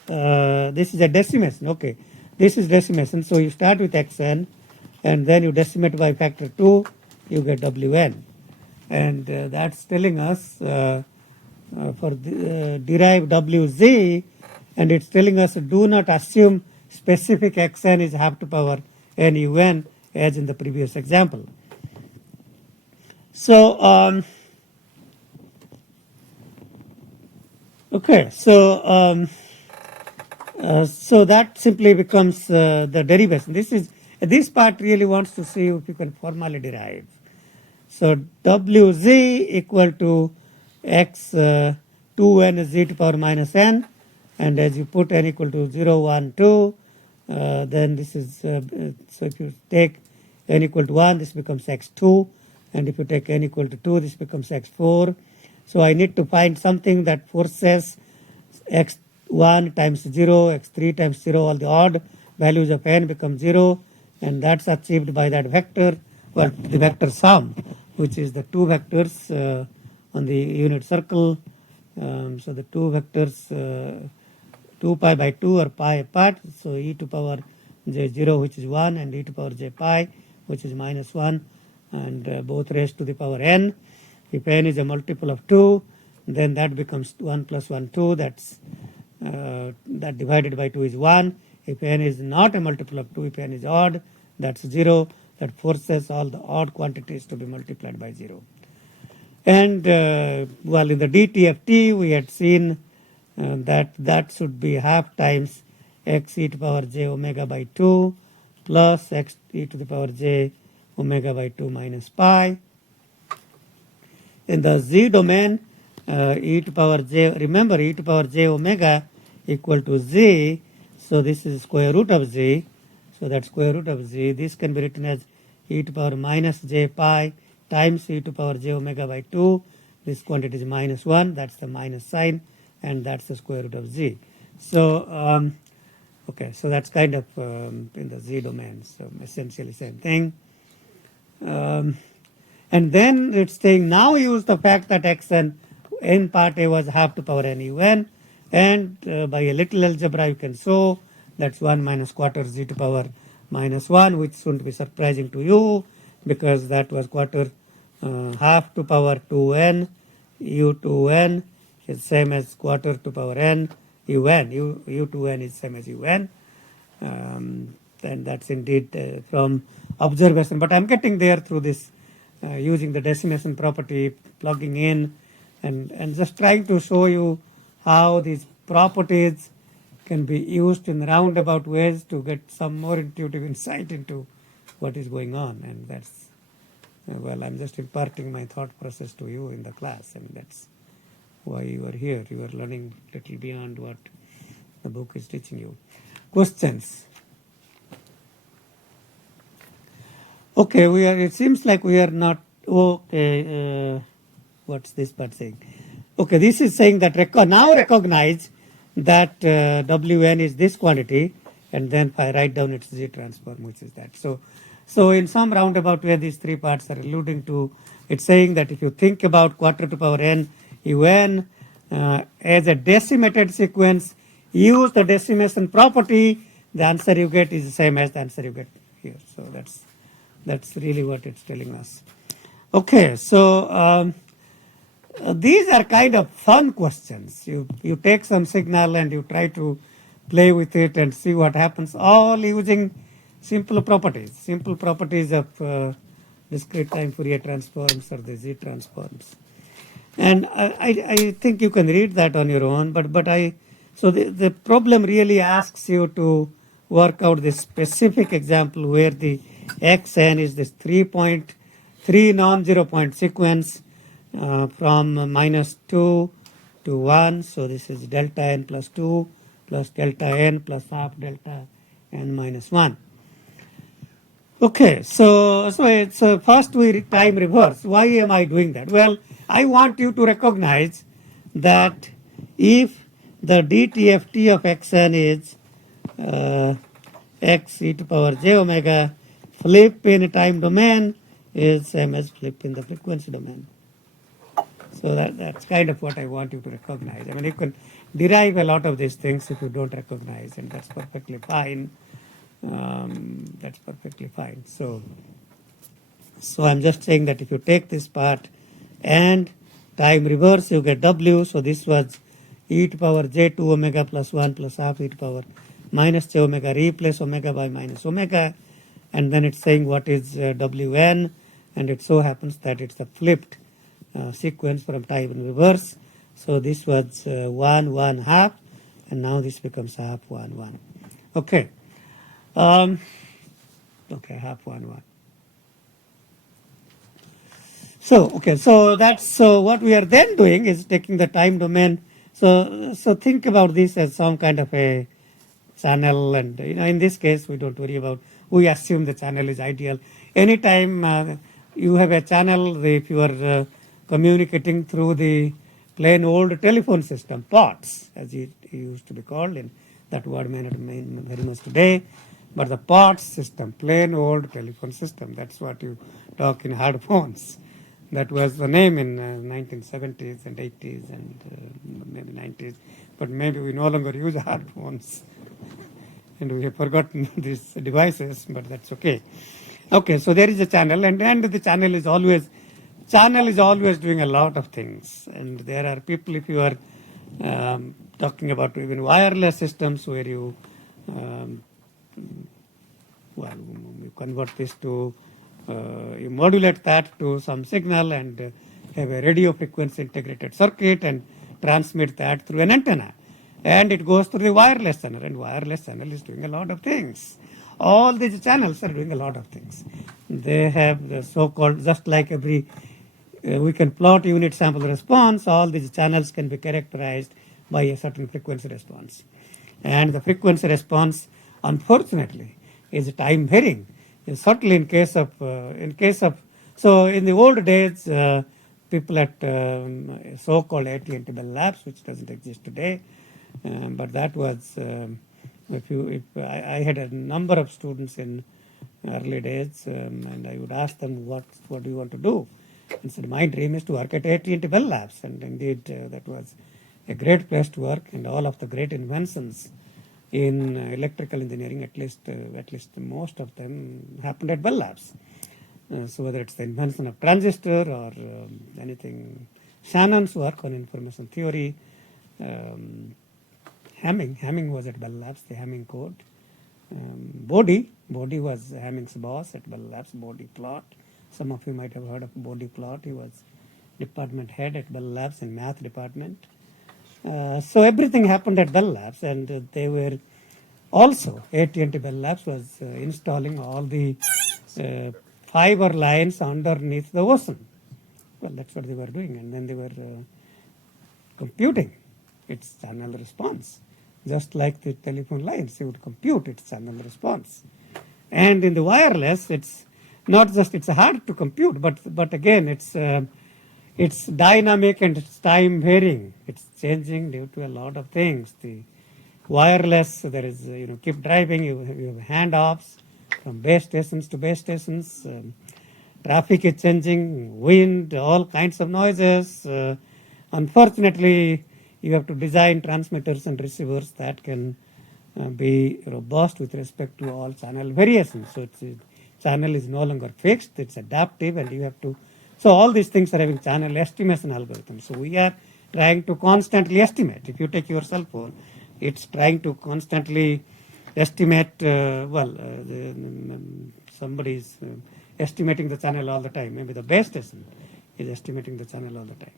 this is a decimation. Okay, this is decimation. So you start with xn, and then you decimate by factor 2, you get wn, and that's telling us for derive wz, and it's telling us do not assume specific xn is half to power n un as in the previous example. So okay, so so that simply becomes the derivation. This part really wants to see if you can formally derive. So wz equal to x 2n z to power minus n, and as you put n equal to 0, 1, 2, then this is so if you take n equal to 1, this becomes x2, and if you take n equal to 2, this becomes x4. So I need to find something that forces x1 times 0, x3 times 0, all the odd values of n become 0, and that's achieved by that vector, well, the vector sum, which is the two vectors on the unit circle. So the two vectors 2 pi by 2 are pi apart, so e to power j0, which is 1, and e to power j pi, which is minus 1, and both raised to the power n. If n is a multiple of 2, then that becomes 1 plus 1, 2. That's that divided by 2 is 1. If n is not a multiple of 2, if n is odd, that's 0. That forces all the odd quantities to be multiplied by 0. And well, in the DTFT, we had seen that should be half times x e to power j omega by 2 plus x e to the power j omega by 2 minus pi. In the z domain, e to power j, remember e to power j omega equal to z, so this is square root of z, so that's square root of z. This can be written as e to power minus j pi times e to power j omega by 2. This quantity is minus 1, that's the minus sign, and that's the square root of z. So, okay, so that's kind of in the z domain, so essentially same thing. And then it's saying now use the fact that xn in part a was half to power n un, and by a little algebra you can show that's 1 minus quarter z to power minus 1, which shouldn't be surprising to you because that was quarter half to power 2n u to n is same as quarter to power n un, u to n is same as un, and that's indeed from observation, but I'm getting there through this using the decimation property, plugging in, and just trying to show you how these properties can be used in roundabout ways to get some more intuitive insight into what is going on. And that's, well, I'm just imparting my thought process to you in the class, and that's why you are here. You are learning a little beyond what the book is teaching you. Questions? Okay, it seems like we are not, okay, what's this part saying? Okay, this is saying that now recognize that Wn is this quantity, and then if I write down its Z transform, which is that. So in some roundabout way, these three parts are alluding to, it's saying that if you think about quarter to power n un as a decimated sequence, use the decimation property, the answer you get is the same as the answer you get here. So that's really what it's telling us. Okay, so these are kind of fun questions. You take some signal and you try to play with it and see what happens, all using simple properties of discrete time Fourier transforms or the Z transforms. And I think you can read that on your own, so the problem really asks you to work out this specific example where the xn is this 3 non-zero point sequence from minus 2 to 1. So this is delta n plus 2 plus delta n plus half delta n minus 1. Okay, so it's first we time reverse. Why am I doing that? Well, I want you to recognize that if the DTFT of xn is x e to power j omega, flip in a time domain is same as flip in the frequency domain. So that's kind of what I want you to recognize. I mean, you can derive a lot of these things if you don't recognize, and that's perfectly fine. That's perfectly fine. So I'm just saying that if you take this part and time reverse, you get W. So this was e to power j2 omega plus 1 plus half e to power minus j omega, replace omega by minus omega, and then it's saying what is Wn, and it so happens that it's the flipped sequence from time in reverse. So this was 1, 1, half, and now this becomes half, 1, 1. Okay. Okay, half, 1, 1. So that's what we are then doing is taking the time domain. So think about this as some kind of a channel, and in this case we don't worry about. We assume the channel is ideal. Anytime you have a channel, if you are communicating through the plain old telephone system, POTS, as it used to be called, and that word may not mean very much today, but the POTS system, plain old telephone system, that's what you talk in hard phones. That was the name in 1970s and 80s and maybe 90s, but maybe we no longer use hard phones and we have forgotten these devices, but that's okay. Okay, so there is a channel, and the channel is always doing a lot of things, and there are people, if you are talking about even wireless systems where you you convert this to you modulate that to some signal and have a radio frequency integrated circuit and transmit that through an antenna, and it goes through the wireless channel, and wireless channel is doing a lot of things. All these channels are doing a lot of things. They have the so-called, just like every we can plot unit sample response, all these channels can be characterized by a certain frequency response, and the frequency response unfortunately is time varying. Certainly in case of so in the old days people at so-called AT&T Bell Labs, which doesn't exist today, but that was if I had a number of students in early days, and I would ask them what do you want to do, and said my dream is to work at AT&T Bell Labs, and indeed that was a great place to work, and all of the great inventions in electrical engineering, at least most of them happened at Bell Labs. So whether it's the invention of transistor or anything, Shannon's work on information theory, Hamming was at Bell Labs, the Hamming code. Bodie was Hamming's boss at Bell Labs, Bodie Plot. Some of you might have heard of Bodie Plot. He was department head at Bell Labs in math department. So everything happened at Bell Labs, and they were also, AT&T Bell Labs was installing all the fiber lines underneath the ocean. Well, that's what they were doing, and then they were computing its channel response. Just like the telephone lines, they would compute its channel response. And in the wireless, it's not just, it's hard to compute, but again, it's dynamic and it's time varying. It's changing due to a lot of things. The wireless, there is, keep driving, you have handoffs from base stations to base stations. Traffic is changing, wind, all kinds of noises. Unfortunately, you have to design transmitters and receivers that can be robust with respect to all channel variations. So channel is no longer fixed, it's adaptive, and you have to. So all these things are having channel estimation algorithms. So we are trying to constantly estimate. If you take your cell phone, it's trying to constantly estimate. Somebody is estimating the channel all the time. Maybe the base station is estimating the channel all the time.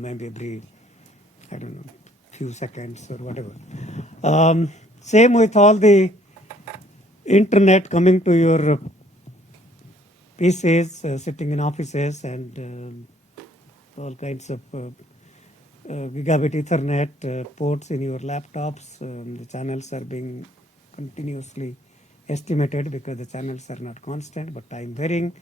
Maybe every, I don't know, few seconds or whatever. Same with all the internet coming to your PCs, sitting in offices, and all kinds of gigabit Ethernet ports in your laptops. The channels are being continuously estimated because the channels are not constant but time varying.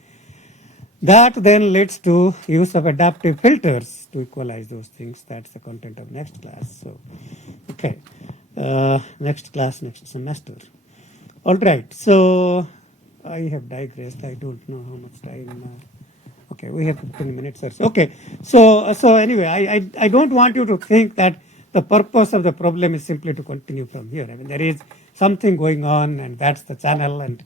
That then leads to use of adaptive filters to equalize those things. That's the content of next class. So, okay, next class, next semester. All right, so I have digressed. I don't know how much time. Okay, we have 15 minutes or so. Okay, so anyway, I don't want you to think that the purpose of the problem is simply to continue from here. I mean, there is something going on, and that's the channel, and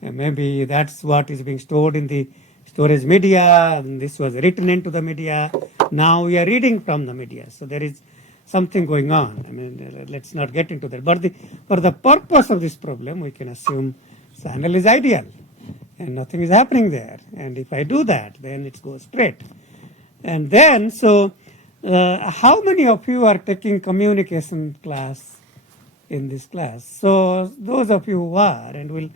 maybe that's what is being stored in the storage media, and this was written into the media. Now we are reading from the media, so there is something going on. I mean, let's not get into that. But for the purpose of this problem, we can assume channel is ideal, and nothing is happening there. And if I do that, then it goes straight. And then, so how many of you are taking communication class in this class? So those of you who are, and will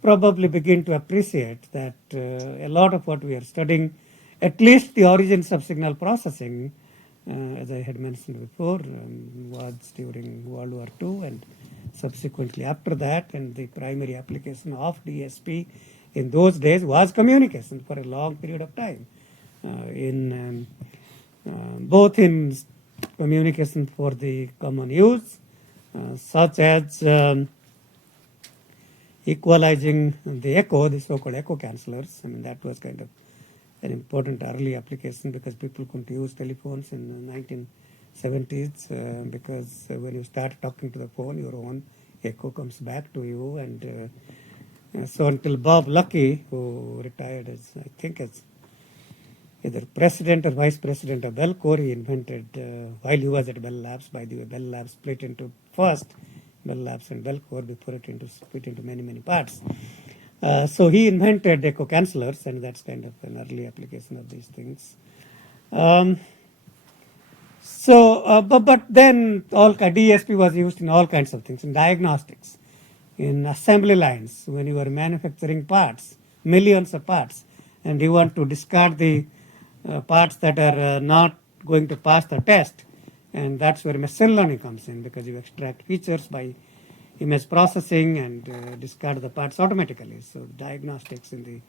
probably begin to appreciate that a lot of what we are studying, at least the origins of signal processing, as I had mentioned before, was during World War II and subsequently after that, and the primary application of DSP in those days was communication for a long period of time, both in communication for the common use, such as equalizing the echo, the so-called echo cancelers. I mean, that was kind of an important early application because people couldn't use telephones in the 1970s because when you start talking to the phone, your own echo comes back to you. And so until Bob Lucky, who retired as, I think, as either president or vice president of Bell Corps, he invented, while he was at Bell Labs, by the way, Bell Labs split into first Bell Labs and Bell Corps before it split into many, many parts. So he invented echo cancelers, and that's kind of an early application of these things. But then DSP was used in all kinds of things, in diagnostics, in assembly lines, when you are manufacturing parts, millions of parts, and you want to discard the parts that are not going to pass the test. And that's where machine learning comes in, because you extract features by image processing and discard the parts automatically. So diagnostics in the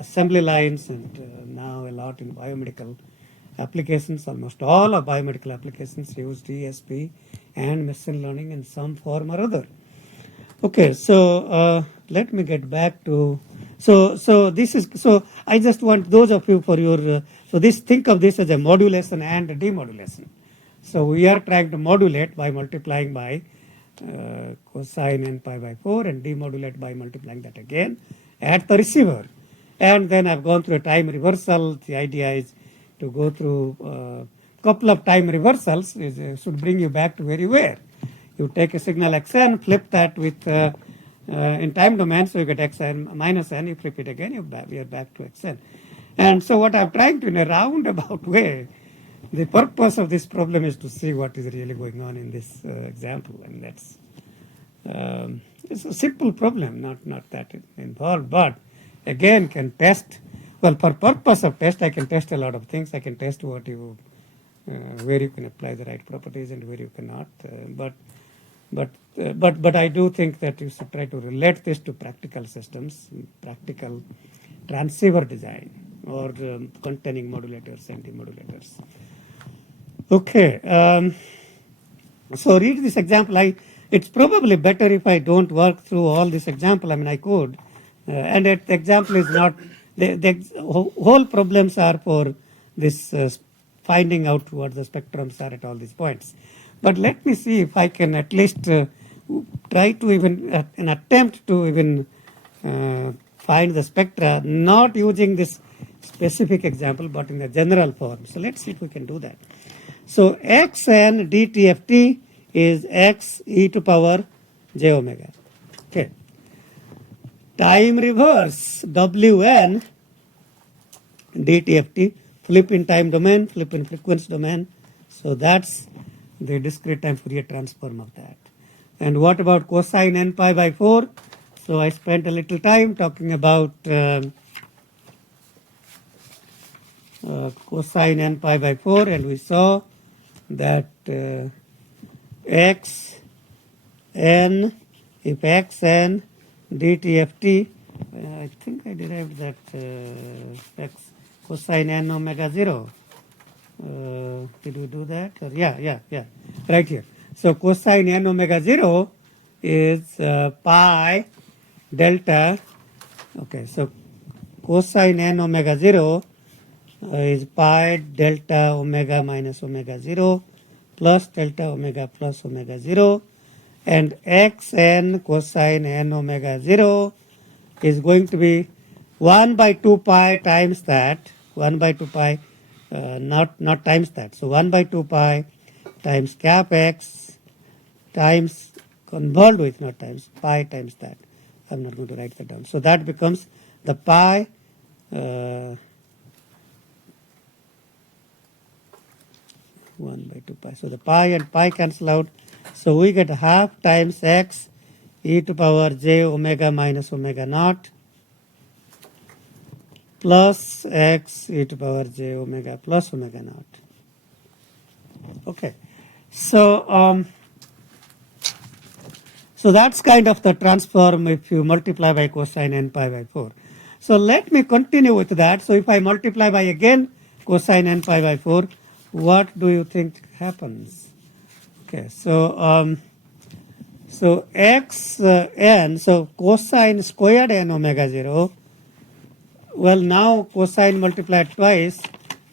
assembly lines, and now a lot in biomedical applications. Almost all of biomedical applications use DSP and machine learning in some form or other. Okay, so let me get back to so I just want those of you for your think of this as a modulation and a demodulation. So we are trying to modulate by multiplying by cosine n pi by 4 and demodulate by multiplying that again at the receiver. And then I've gone through a time reversal. The idea is to go through a couple of time reversals, should bring you back to where you were. You take a signal xn, flip that with in time domain, so you get xn minus n, you flip it again, we are back to xn. And so what I'm trying to, in a roundabout way, the purpose of this problem is to see what is really going on in this example, and that's it's a simple problem, not that involved, but again can test. Well, for purpose of test, I can test a lot of things. I can test what you, where you can apply the right properties and where you cannot. But I do think that you should try to relate this to practical systems, practical transceiver design, or containing modulators and demodulators. Okay, so read this example. It's probably better if I don't work through all this example. I mean, I could, and the example is not. The whole problems are for this finding out what the spectrums are at all these points. But let me see if I can at least try to even an attempt to even find the spectra, not using this specific example, but in the general form. So let's see if we can do that. So xn dtft is x e to power j omega. Okay. Time reverse wn dtft, flip in time domain, flip in frequency domain. So that's the discrete time Fourier transform of that. And what about cosine n pi by 4? So I spent a little time talking about cosine n pi by 4, and we saw that x n, if x n dtft, I think I derived that x cosine n omega 0. Did we do that? Or yeah, right here. So cosine n omega 0 is pi delta. Okay, so cosine n omega 0 is pi delta omega minus omega 0 plus delta omega plus omega 0, and xn cosine n omega 0 is going to be 1 by 2 pi times that, 1 by 2 pi, not times that. So 1 by 2 pi times cap x times convolved with, not times, pi times that. I'm not going to write that down. So that becomes the pi 1 by 2 pi. So the pi and pi cancel out. So we get half times x e to power j omega minus omega naught plus x e to power j omega plus omega naught. Okay. So so that's kind of the transform if you multiply by cosine n pi by 4. So let me continue with that. So if I multiply by again cosine n pi by 4, what do you think happens? Okay, so so x n, so cosine squared n omega 0. Well, now cosine multiplied twice,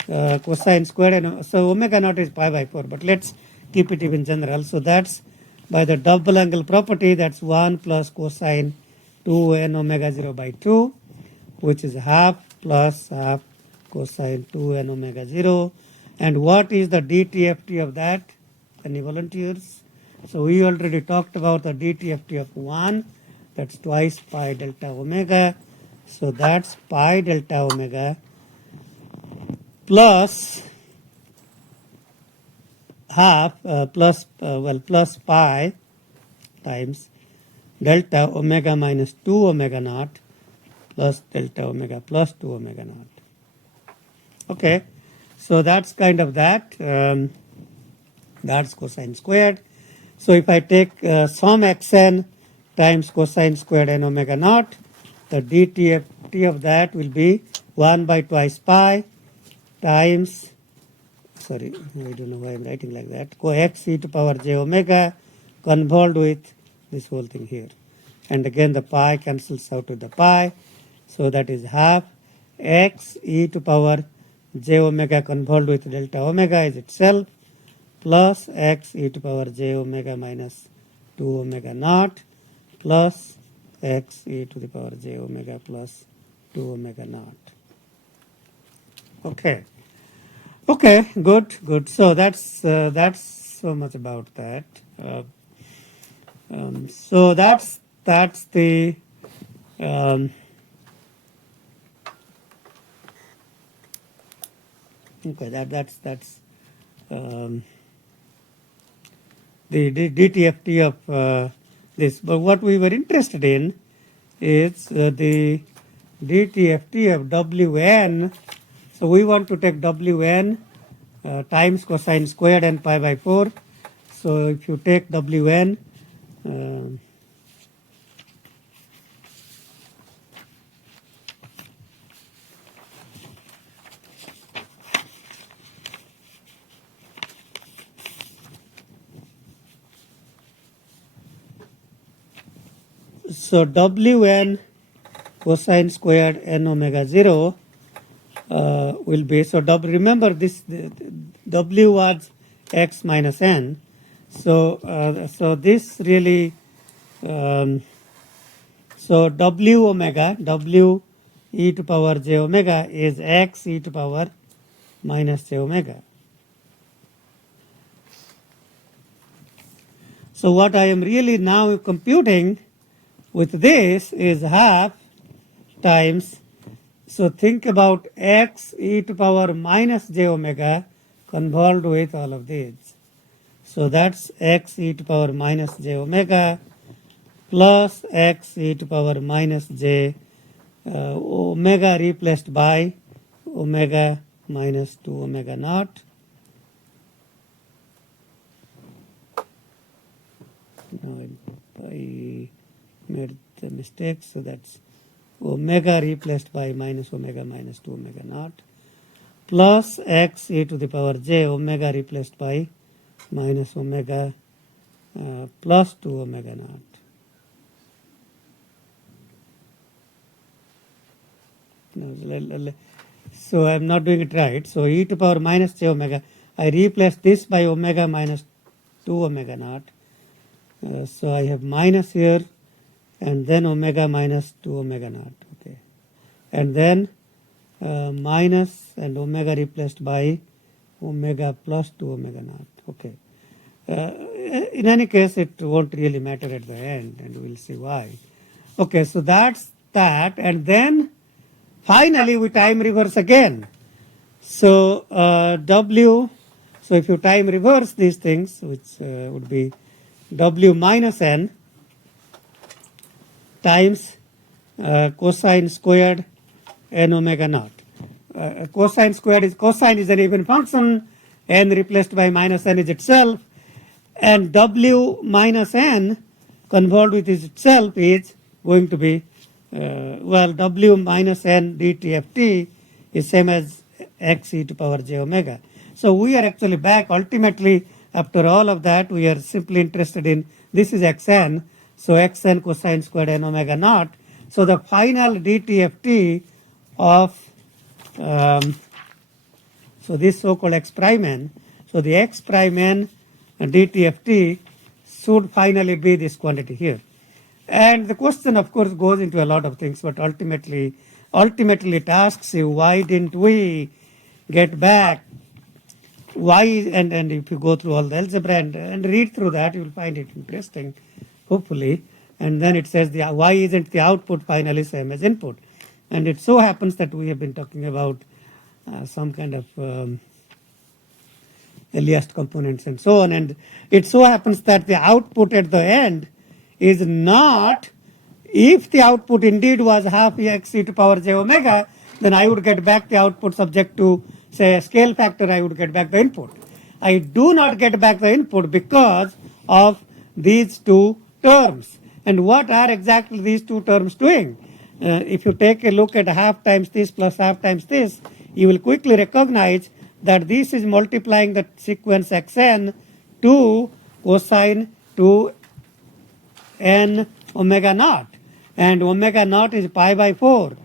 cosine squared n, so omega naught is pi by 4, but let's keep it even general. So that's by the double angle property, that's 1 plus cosine 2 n omega 0 by 2, which is half plus half cosine 2 n omega 0. And what is the DTFT of that? Any volunteers? So we already talked about the DTFT of 1, that's twice pi delta omega. So that's pi delta omega plus half plus pi times delta omega minus 2 omega naught plus delta omega plus 2 omega naught. Okay, so that's kind of that. That's cosine squared. So if I take sum xn times cosine squared n omega naught, the DTFT of that will be 1 by twice pi times, sorry, I don't know why I'm writing like that, x e to power j omega convolved with this whole thing here. And again the pi cancels out with the pi. So that is half x e to power j omega convolved with delta omega is itself plus x e to power j omega minus 2 omega naught plus x e to the power j omega plus 2 omega naught. Okay. Okay, good, good. So that's so much about that. So that's the okay. That's the DTFT of this. But what we were interested in is the DTFT of Wn. So we want to take Wn times cosine squared n pi by 4. So if you take Wn, so Wn cosine squared n omega 0 will be, so remember this W was x minus n. So so this really so W omega, W e to power j omega is x e to power minus j omega. So what I am really now computing with this is half times, so think about x e to power minus j omega convolved with all of these. So that's x e to power minus j omega plus x e to power minus j omega replaced by omega minus 2 omega naught. No, I made the mistake, so that's omega replaced by minus omega minus 2 omega naught plus x e to the power j omega replaced by minus omega plus 2 omega naught. Now, So I'm not doing it right. So e to power minus j omega, I replace this by omega minus 2 omega naught. So I have minus here and then omega minus 2 omega naught. Okay. And then minus and omega replaced by omega plus 2 omega naught. Okay. In any case, it won't really matter at the end, and we'll see why. Okay, so that's that, and then finally we time reverse again. So W, so if you time reverse these things, which would be W minus n times cosine squared n omega naught. Cosine squared is cosine is an even function, n replaced by minus n is itself, and W minus n convolved with itself is going to be well, W minus n dt of t is same as x e to power j omega. So we are actually back ultimately after all of that we are simply interested in this is xn, so xn cosine squared n omega naught. So the final dt of t of so this so-called x prime n, so the x prime n dt of t should finally be this quantity here. And the question of course goes into a lot of things, but ultimately it asks you why didn't we get back why, and if you go through all the algebra and read through that, you will find it interesting, hopefully. And then it says why isn't the output finally same as input? And it so happens that we have been talking about some kind of Eliast components and so on, and it so happens that the output at the end is not, if the output indeed was half x e to power j omega, then I would get back the output subject to say a scale factor, I would get back the input. I do not get back the input because of these two terms. And what are exactly these two terms doing? If you take a look at half times this plus half times this, you will quickly recognize that this is multiplying the sequence xn to cosine to n omega naught, and omega naught is pi by 4,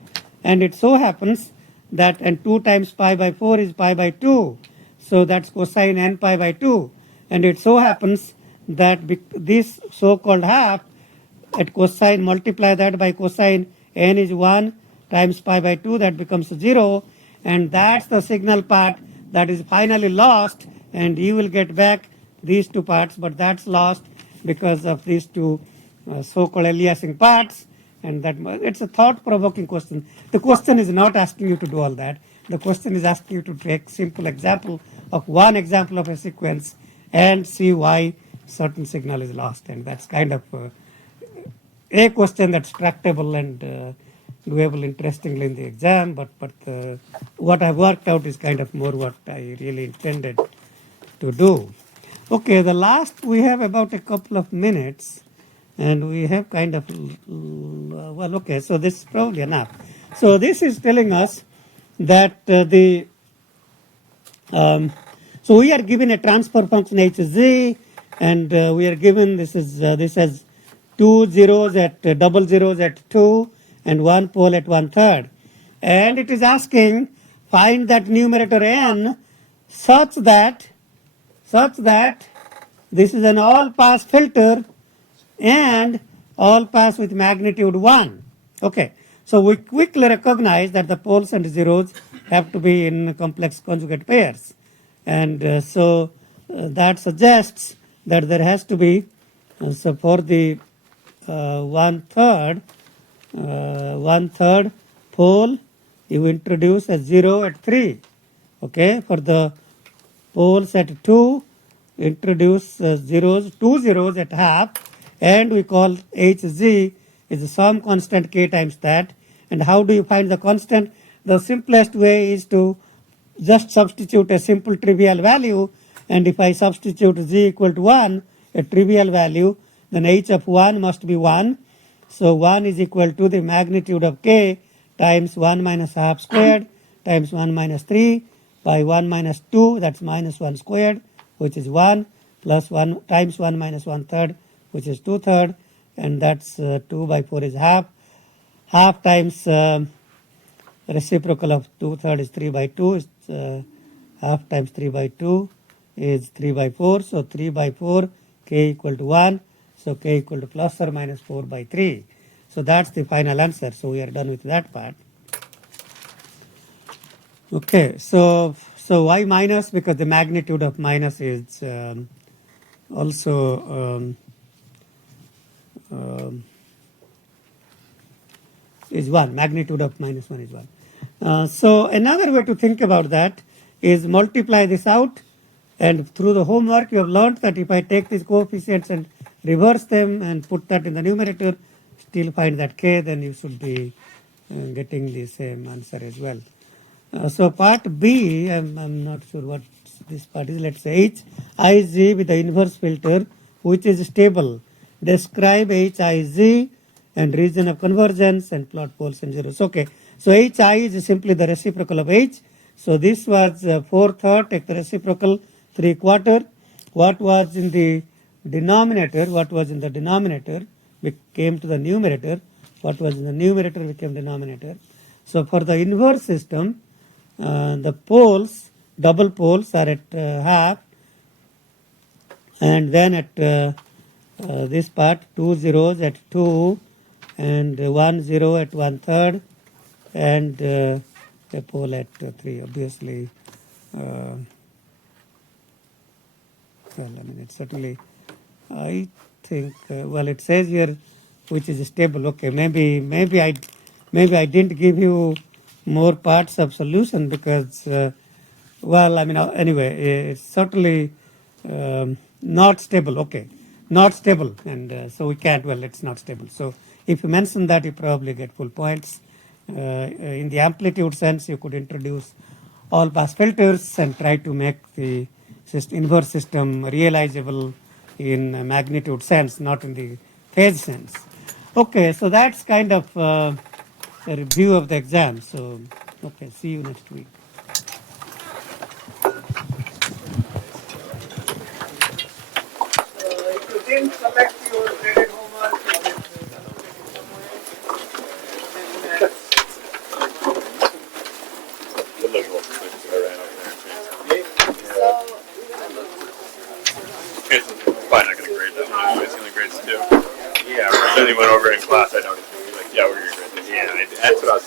and it so happens that, and 2 times pi by 4 is pi by 2, so that's cosine n pi by 2, and it so happens that this so-called half at cosine, multiply that by cosine n is 1 times pi by 2, that becomes 0, and that's the signal part that is finally lost, and you will get back these two parts, but that's lost because of these two so-called aliasing parts, and that it's a thought-provoking question. The question is not asking you to do all that. The question is asking you to take simple example of one example of a sequence and see why certain signal is lost, and that's kind of a question that's tractable and doable interestingly in the exam, but what I've worked out is kind of more what I really intended to do. Okay, the last, we have about a couple of minutes, and we have kind of, well, okay, so this is probably enough. So this is telling us that so we are given a transfer function hz, and we are given this has 2 zeros at double zeros at 2 and 1 pole at 1/3, and it is asking find that numerator n such that this is an all pass filter and all pass with magnitude 1. Okay, so we quickly recognize that the poles and zeros have to be in complex conjugate pairs, and so that suggests that there has to be, so for the 1/3 pole you introduce a 0 at 3. Okay, for the poles at 2 introduce zeros, 2 zeros at half, and we call hz is some constant k times that. And how do you find the constant? The simplest way is to just substitute a simple trivial value, and if I substitute z equal to 1, a trivial value, then h of 1 must be 1. So 1 is equal to the magnitude of k times 1 minus half squared times 1 minus 3 by 1 minus 2, that's minus 1 squared, which is 1, plus 1 times 1 minus 1/3, which is 2/3, and that's 2 by 4 is half. Half times reciprocal of 2/3 is 3/2. It's half times 3/2 is 3/4. So 3/4, k equal to 1. So k equal to plus or minus 4/3. So that's the final answer. So we are done with that part. Okay, so why minus? Because the magnitude of minus is also is 1. Magnitude of minus 1 is 1. So another way to think about that is multiply this out, and through the homework you have learned that if I take these coefficients and reverse them and put that in the numerator, still find that k, then you should be getting the same answer as well. So part B, I'm not sure what this part is. Let's say HIZ with the inverse filter which is stable. Describe HIZ and region of convergence and plot poles and zeros. Okay, so HI is simply the reciprocal of H. So this was 4/3, take the reciprocal 3/4. What was in the denominator? What was in the denominator came to the numerator. What was in the numerator became denominator. So for the inverse system, the poles, double poles are at half, and then at this part 2 zeros at 2 and 1 0 at 1/3 and a pole at 3. Obviously, well, I mean it's certainly, I think, well, it says here which is stable. Okay, maybe I didn't give you more parts of solution because, well, I mean, anyway, it's certainly not stable. Okay, not stable, and so we can't. Well, it's not stable. So if you mention that, you probably get full points. In the amplitude sense, you could introduce all pass filters and try to make the inverse system realizable in magnitude sense, not in the phase sense. Okay, so that's kind of a review of the exam. So, okay, see you next week. If you didn't collect your graded homework, It's probably not going to grade that one anyway. It's going to grade 2. Yeah, then he went over in class. I noticed. He was like, yeah, we're going to grade this. Yeah, that's what I was